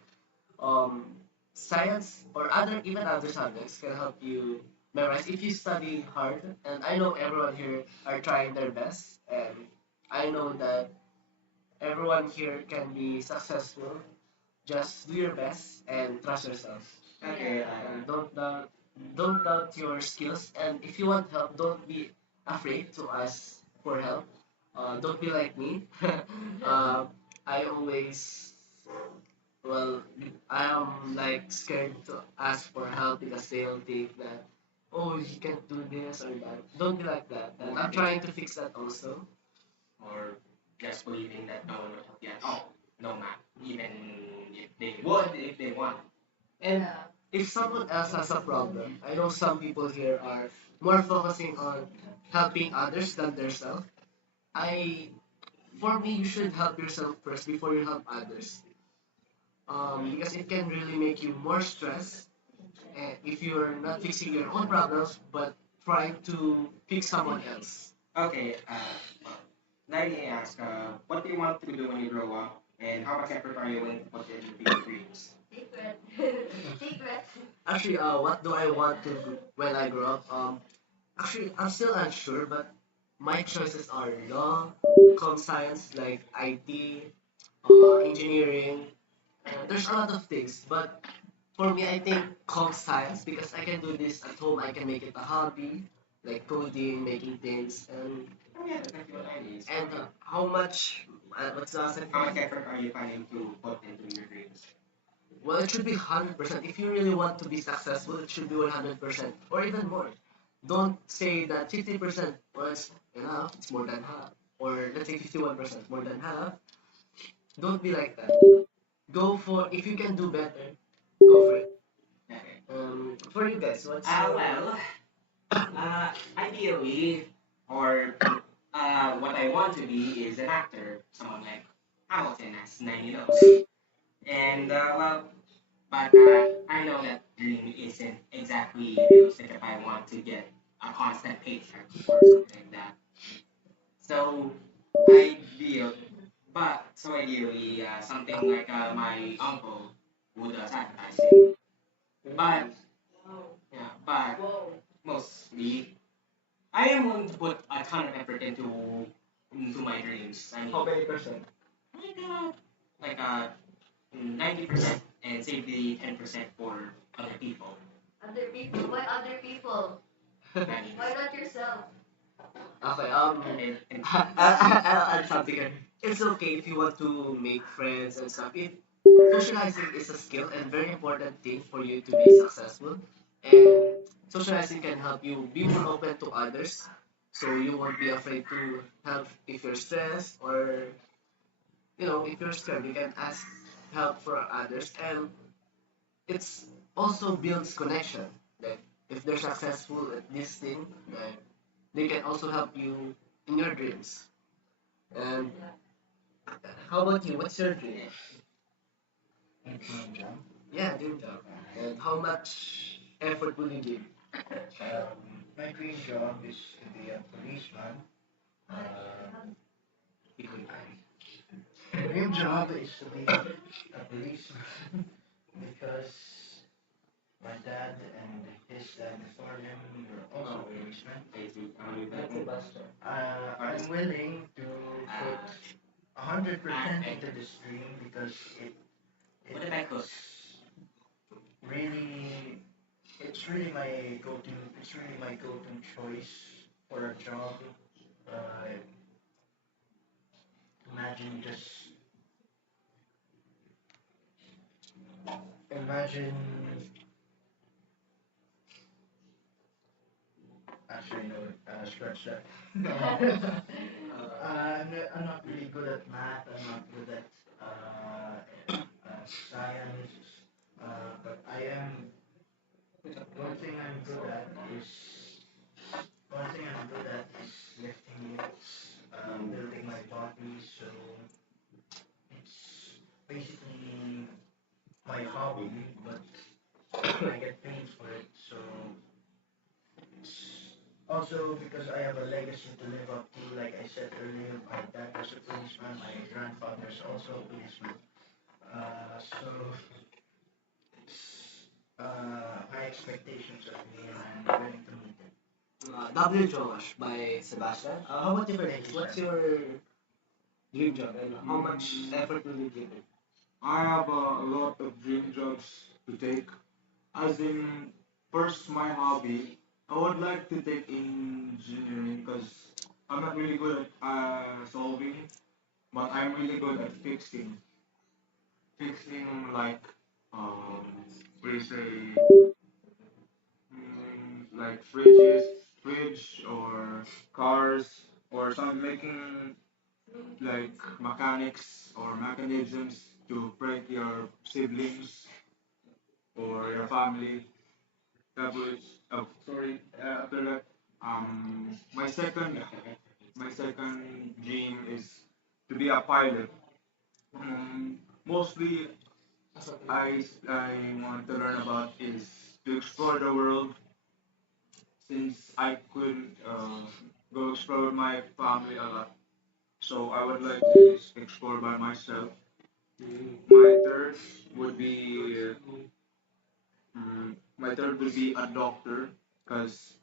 um, science or even other subjects can help you memorize if you study hard. And I know everyone here are trying their best, and I know that everyone here can be successful. Just do your best and trust yourself. Okay, And don't doubt your skills. And if you want help, don't be afraid to ask for help. Don't be like me. uh, I always well, I am like scared to ask for help because they'll think that, oh, you can't do this or that. Don't be like that. And I'm trying to fix that also. or just believing that no one would help you at all, no matter even if they would if they want. And Yeah. if someone else has a problem, I know some people here are more focusing on helping others than themselves. I, for me, you should help yourself first before you help others. Because it can really make you more stressed if you're not fixing your own problems but trying to fix someone else. Okay, well, let me ask, what do you want to do when you grow up, and how much effort are you willing to put into your dreams? Secret. Secret. Actually, what do I want to do when I grow up? Actually, I'm still unsure, but my choices are law, com science like IT, engineering. There's a lot of things, but for me, I think com science because I can do this at home. I can make it a hobby, like coding, making things, Oh yeah, that's actually what I need. and how much? What's the second How much question? effort are you planning to put into your dreams? Well, it should be 100%. If you really want to be successful, it should be 100% or even more. Don't say that 50% was enough, it's more than half. Or let's say 51%, more than half. Don't be like that. Go for, if you can do better, go for it. Okay. For you guys, what's Well, ideally, or what I want to be is an actor, someone like Hamilton as 90 knows. And but I know that dream isn't exactly realistic if I want to get a constant paycheck or something like that. So ideal, so ideally, something like my uncle would advertising. But yeah, but mostly I am willing to put a ton of effort into my dreams. I mean, how many percent? like like 90% and save the 10% for other people. Other people. Why other people? That means Why not yourself? Okay, and I'll add something here. It's okay if you want to make friends and stuff. Socializing is a skill and very important thing for you to be successful. And socializing can help you be more open to others. So you won't be afraid to help if you're stressed or, if you're scared, you can ask help for others. And it's also builds connection. Like if they're successful at this thing, like They can also help you in your dreams. And how about you? What's your dream? And from job, Yeah, dream job. And how much effort will you give? my dream job is to be a policeman. Um, my dream job is to be a policeman because my dad and his dad before him were also policemen. I'm willing to put 100% into this dream because it's really it's really my go-to it's really my go-to choice for a job. Uh, imagine just imagine actually no scratch that. I'm not really good at math. I'm not good at science. But I am one thing I'm good at is one thing I'm good at is lifting weights, building my body. So it's basically my hobby, but I get paid for it. So it's also because I have a legacy to live up to. Like I said earlier, my dad was a policeman. My grandfather is also a policeman. So it's high expectations of me, and I'm willing to meet them. W. Josh by Sebastian. How about you, Fernandez? What's your dream job and how much effort will you give it? I have a lot of dream jobs to take. As in, first, my hobby. I would like to take engineering because I'm not really good at solving, but I'm really good at fixing. Fixing like, um, we say, like fridge or cars or some making like mechanics or mechanisms to break your siblings or your family. That was sorry. After that, my second dream is to be a pilot. Mostly, I want to learn about is to explore the world since I couldn't go explore with my family a lot. So I would like to explore by myself. My third would be my third would be a doctor because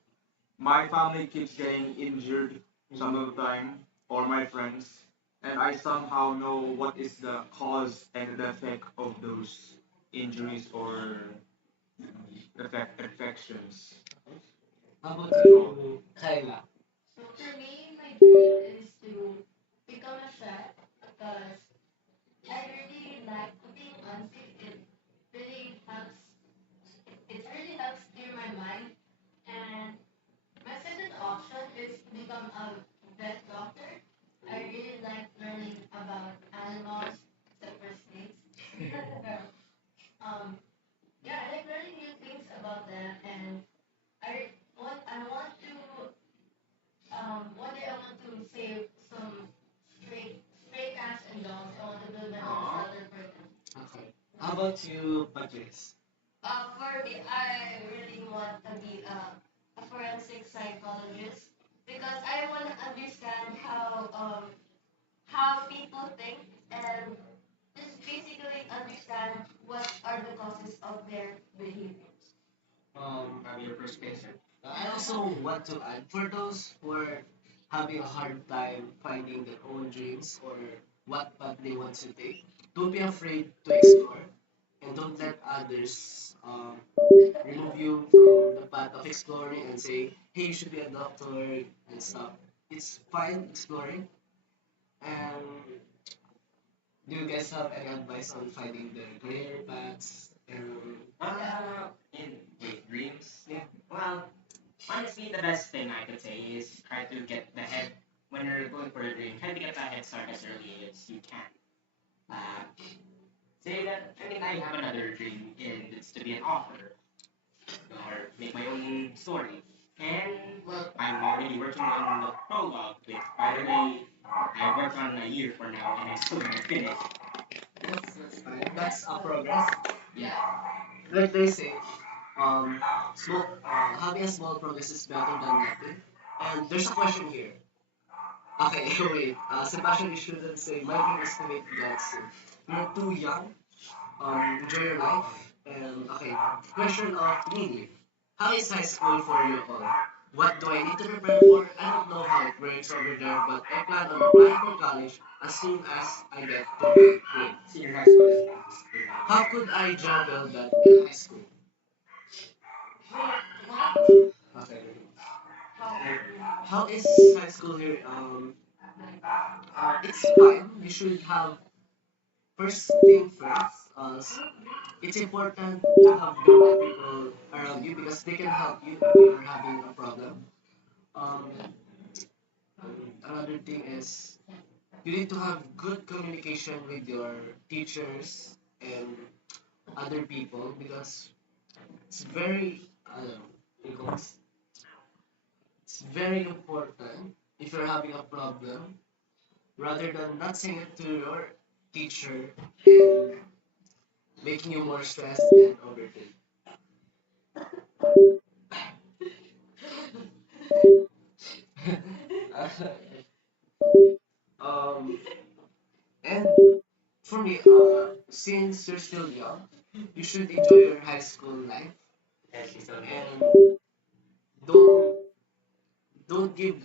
my family keeps getting injured some of the time, or my friends, and I somehow know what is the cause and the effect of those injuries or infections. How about you, Kyla? So for me, my dream is to become a chef because I really like cooking. Honestly, it really helps clear my mind. And my second option is to become a vet doctor. I really like learning about animals, except for snakes. um, yeah, I like learning new things about them, and I want to one day I want to save some stray cats and dogs. I want to build a shelter for them. Okay. How about you, Patrice? For me, I really want to be a forensic psychologist because I want to understand how people think and just basically understand what are the causes of their behaviors. Your perspective. I also want to add for those who are having a hard time finding their own dreams or what path they want to take. Don't be afraid to explore and don't let others remove you from the path of exploring and say, hey, you should be a doctor and stuff. It's fine exploring. And do you guys have any advice on finding their career paths? In with dreams. Yeah. Well, honestly, the best thing I could say is try to get the head when you're going for a dream. Try to get that head start as early as you can. Uh, say that. I mean, I have another dream, and it's to be an author or make my own story. And well, I'm already working on the prologue, which, by the way, I worked on a year for now, and I still haven't finished. That's fine. That's a progress. Yeah. Yeah. Like they say, small having a small progress is better than nothing. And there's a question here. Okay, wait. Sebastian, you shouldn't say my dream is to make God soon. You're too young. Enjoy your life. And okay, question of me. How is high school for you all? What do I need to prepare for? I don't know how it works over there, but I plan on applying for college as soon as I get to 12th grade. Senior high school is How could I juggle that in high school? Wait, what? Okay. How? How is high school here? It's fine. You should have first thing first. It's important to have the right people around you because they can help you if you are having a problem. Um, Another thing is you need to have good communication with your teachers and other people because it's very because it's very important if you're having a problem rather than not saying it to your teacher and making you more stressed and overthink. um, and for me, since you're still young, you should enjoy your high school life and don't don't give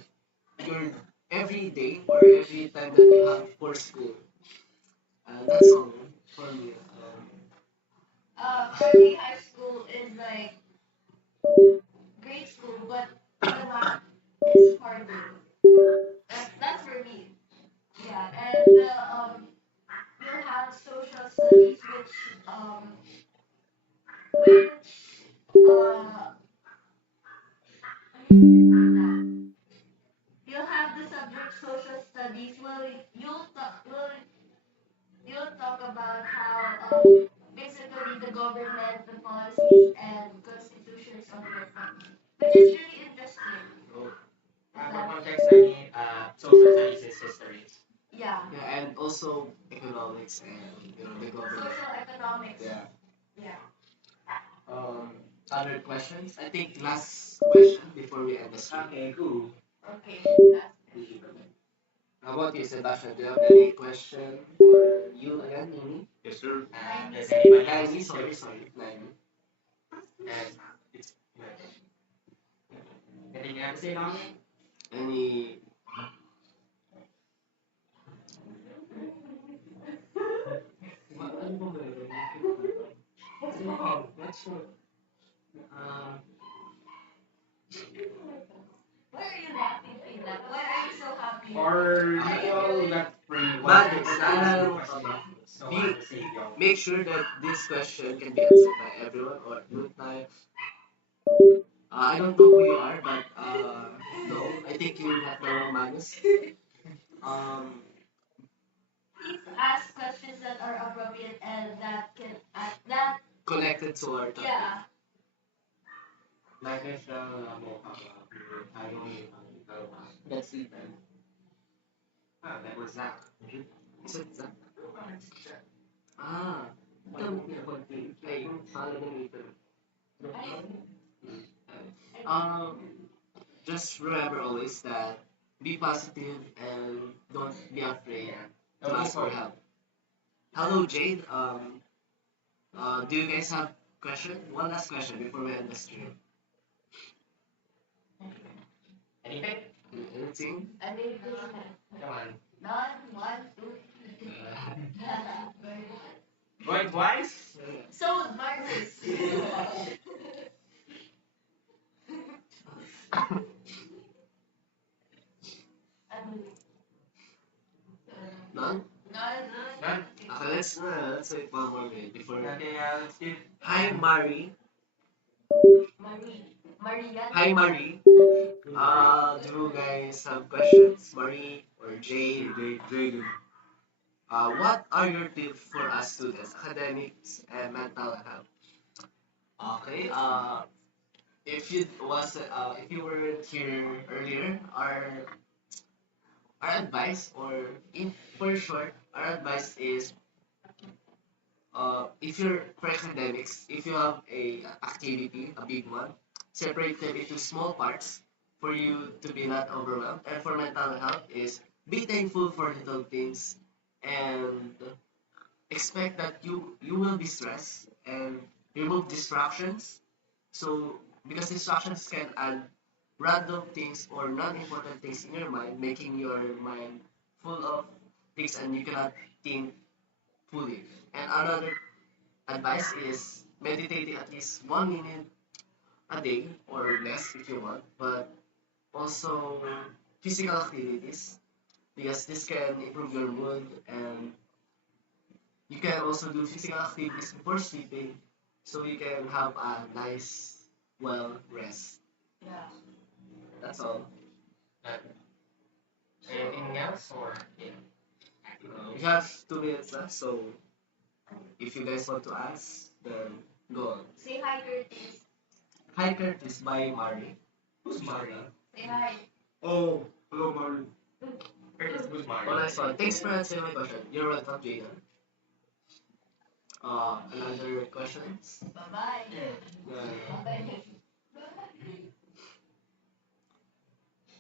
your every day or every time that you have for school. That's all for me. For me, high school is like grade school, but the math is harder. That's for me. Yeah, and you'll have social studies, which you'll have the subject social studies. Well, you'll talk about how basically the government, the policies, and constitutions of your country, which is really interesting. Oh, For context, I mean, social studies is history. Yeah, yeah, and also economics and the government. social economics. Yeah. Yeah. Um, Other questions? I think last question before we end the stream. Okay, cool. Okay. How about you, Sebastian? Do you have any question for you again, Nini? Yes, sir. Does anybody else? Naimi, sorry, Naimi. Has, it's, anything you have to say about it? Any? Ano ba meron? What's your, um, Why are you laughing, Kayla? Why are you so happy? Or we all got free Madness, one be, so I will save y'all. make sure that this question can be answered by everyone or group life. I don't know who you are, but no, I think you got the wrong Magnus. Um, Please ask questions that are appropriate and that Connected to our topic. yeah. Like if mo tayo That's it, man. that was that. Is it that? Ah, ay, follow the meter. Um, just remember always that be positive and don't be afraid to ask for help. Hello, Jade. Do you guys have question? One last question before we end the stream. Anything? Anything? Anything? Come on. None, one, two, three. Going twice? So, Marcus. None? None. None? Okay, let's wait one more minute before. Nothing else, Steve? Hi, Mari. Marie. Maria. Hi, Marie. Do you guys have questions, Marie or Jade? Jaden. What are your tips for us students, academics and mental health? Okay. if you weren't here earlier, our advice, or in for short, our advice is, if you're for academics, if you have a activity, a big one, separate them into small parts for you to be not overwhelmed. And for mental health is be thankful for little things, and expect that you will be stressed, and remove distractions. So because distractions can add random things or non-important things in your mind, making your mind full of things and you cannot think fully. And another advice is meditating at least 1 minute a day or less if you want, but also physical activities, because this can improve your mood, and you can also do physical activities before sleeping so you can have a nice, well rest. Yeah. That's all. Uh, Anything else or yeah? We have 2 minutes left, so if you guys want to ask, then go on. Say hi, Curtis. Hi Curtis by Mari. Who's Mari? Say hi. Oh, hello, Mario. Curtis, who's Mari? Oh, nice one. Thanks for answering my question. You're welcome, Jaden. Another questions? Bye-bye. Yeah. Bye-bye.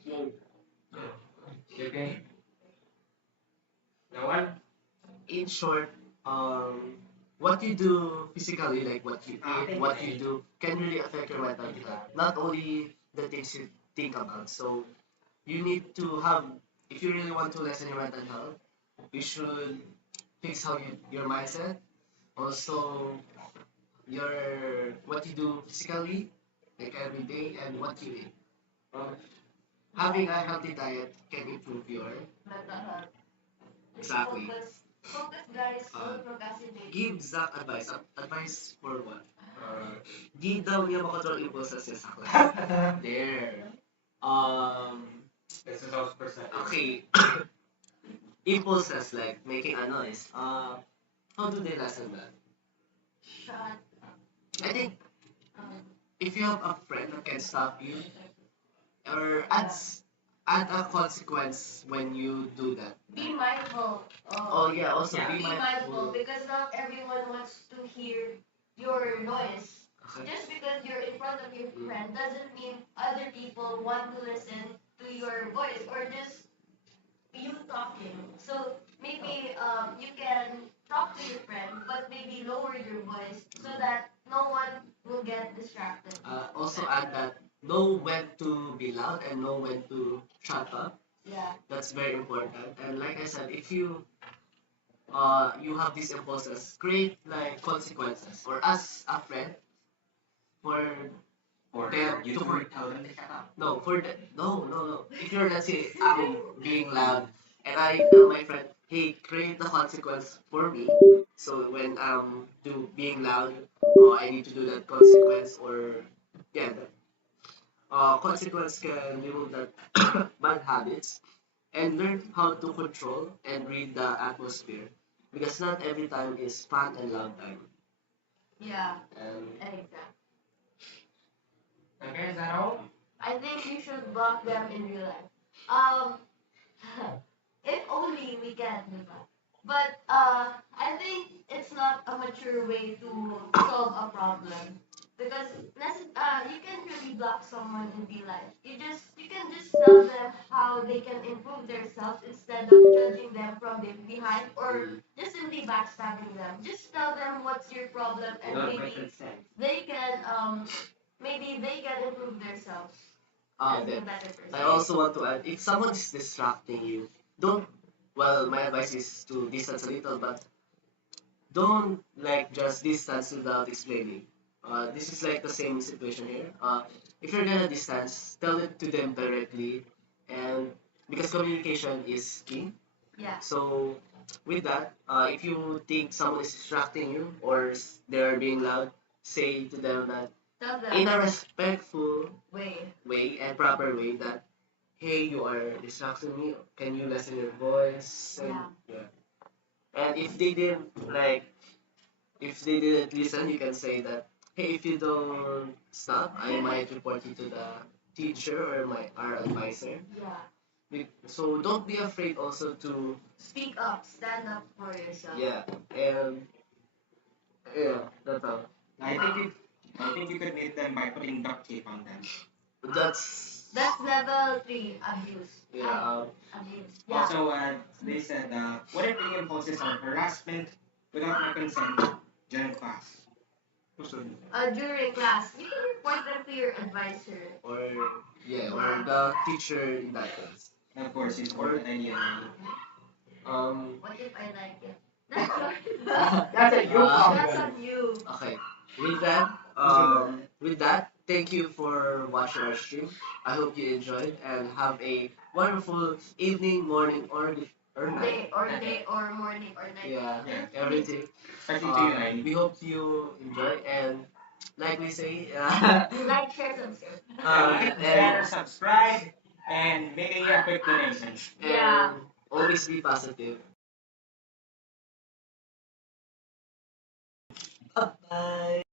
Whoa. You okay? No one? In short, what you do physically, like what you eat, what you do, can really affect your mental health. Not only the things you think about. So you need to have, if you really want to lessen your mental health, you should fix how your mindset, also your what you do physically, like every day, and what you eat. Um, Having a healthy diet can improve your Mental health. exactly. Focus. Focus, guys. Uh, Don't procrastinate. Give Zach advice. Advice for what? Di daw niya makontrol impulses niya sa class. There. Um, This is also percentage. okay. Impulses like making a noise. How do they lessen that? Shut. I think Um, if you have a friend that can stop you, or add a consequence when you do that. be mindful. Oh yeah, also Yeah. be Be mindful mindful. because not everyone wants to hear your noise. Okay. Just because you're in front of your friend doesn't mean other people want to listen to your voice or just you talking. So maybe you can talk to your friend, but maybe lower your voice so that no one will get distracted. Also add that know when to be loud and know when to shut up. Yeah. That's very important. And like I said, if you have these impulses, create like consequences, or as a friend for Or them you to to tell them to shut up. no for the no. If you're, let's say I'm being loud and I tell my friend, hey, create the consequence for me. So when I'm do being loud, I need to do that consequence, or yeah, consequence can remove that bad habits, and learn how to control and read the atmosphere, because not every time is fun and loud time. Yeah. And Exactly. Okay, is that all? I think you should block them in real life. Um, if only we can do that. But I think it's not a mature way to solve a problem because you can really block someone in real life. You can just tell them how they can improve themselves instead of judging them from the behind or just simply backstabbing them. Just tell them what's your problem and Not my maybe consent. they can improve themselves and be a then better I person. also want to add, if someone is distracting you, don't. Well, my advice is to distance a little, but don't like just distance without explaining. This is like the same situation here. If you're gonna distance, tell it to them directly, and because communication is key. Yeah. So with that, if you think someone is distracting you or they're being loud, say to them that Tell in them. a respectful Wait. way and proper way that, hey, you are distracting me. Can you lessen your voice? And Yeah. yeah. And if they didn't listen, you can say that, hey, if you don't stop, I might report you to the teacher or our advisor. Yeah. So don't be afraid also to Speak up. Stand up for yourself. yeah, and yeah, that's all. I think you I think you could meet them by putting duct tape on them. That's level 3 abuse. Yeah, Abuse. Yeah. Also, they said, what if the impulses are harassment without my consent during class? During class, you can report them to your advisor. or yeah, or the teacher in that case. And of course, you support Or that idea. What if I like it? That's That's a you problem. That's on you. okay. With that, thank you for watching our stream. I hope you enjoyed and have a wonderful evening, morning, or night. Day or morning or night. Yeah, Yeah. everything. Especially to you, Nine. We hope you enjoy and like we say, Like, share, subscribe. Share, subscribe, and make a quick donation. Yeah. and always be positive. Bye.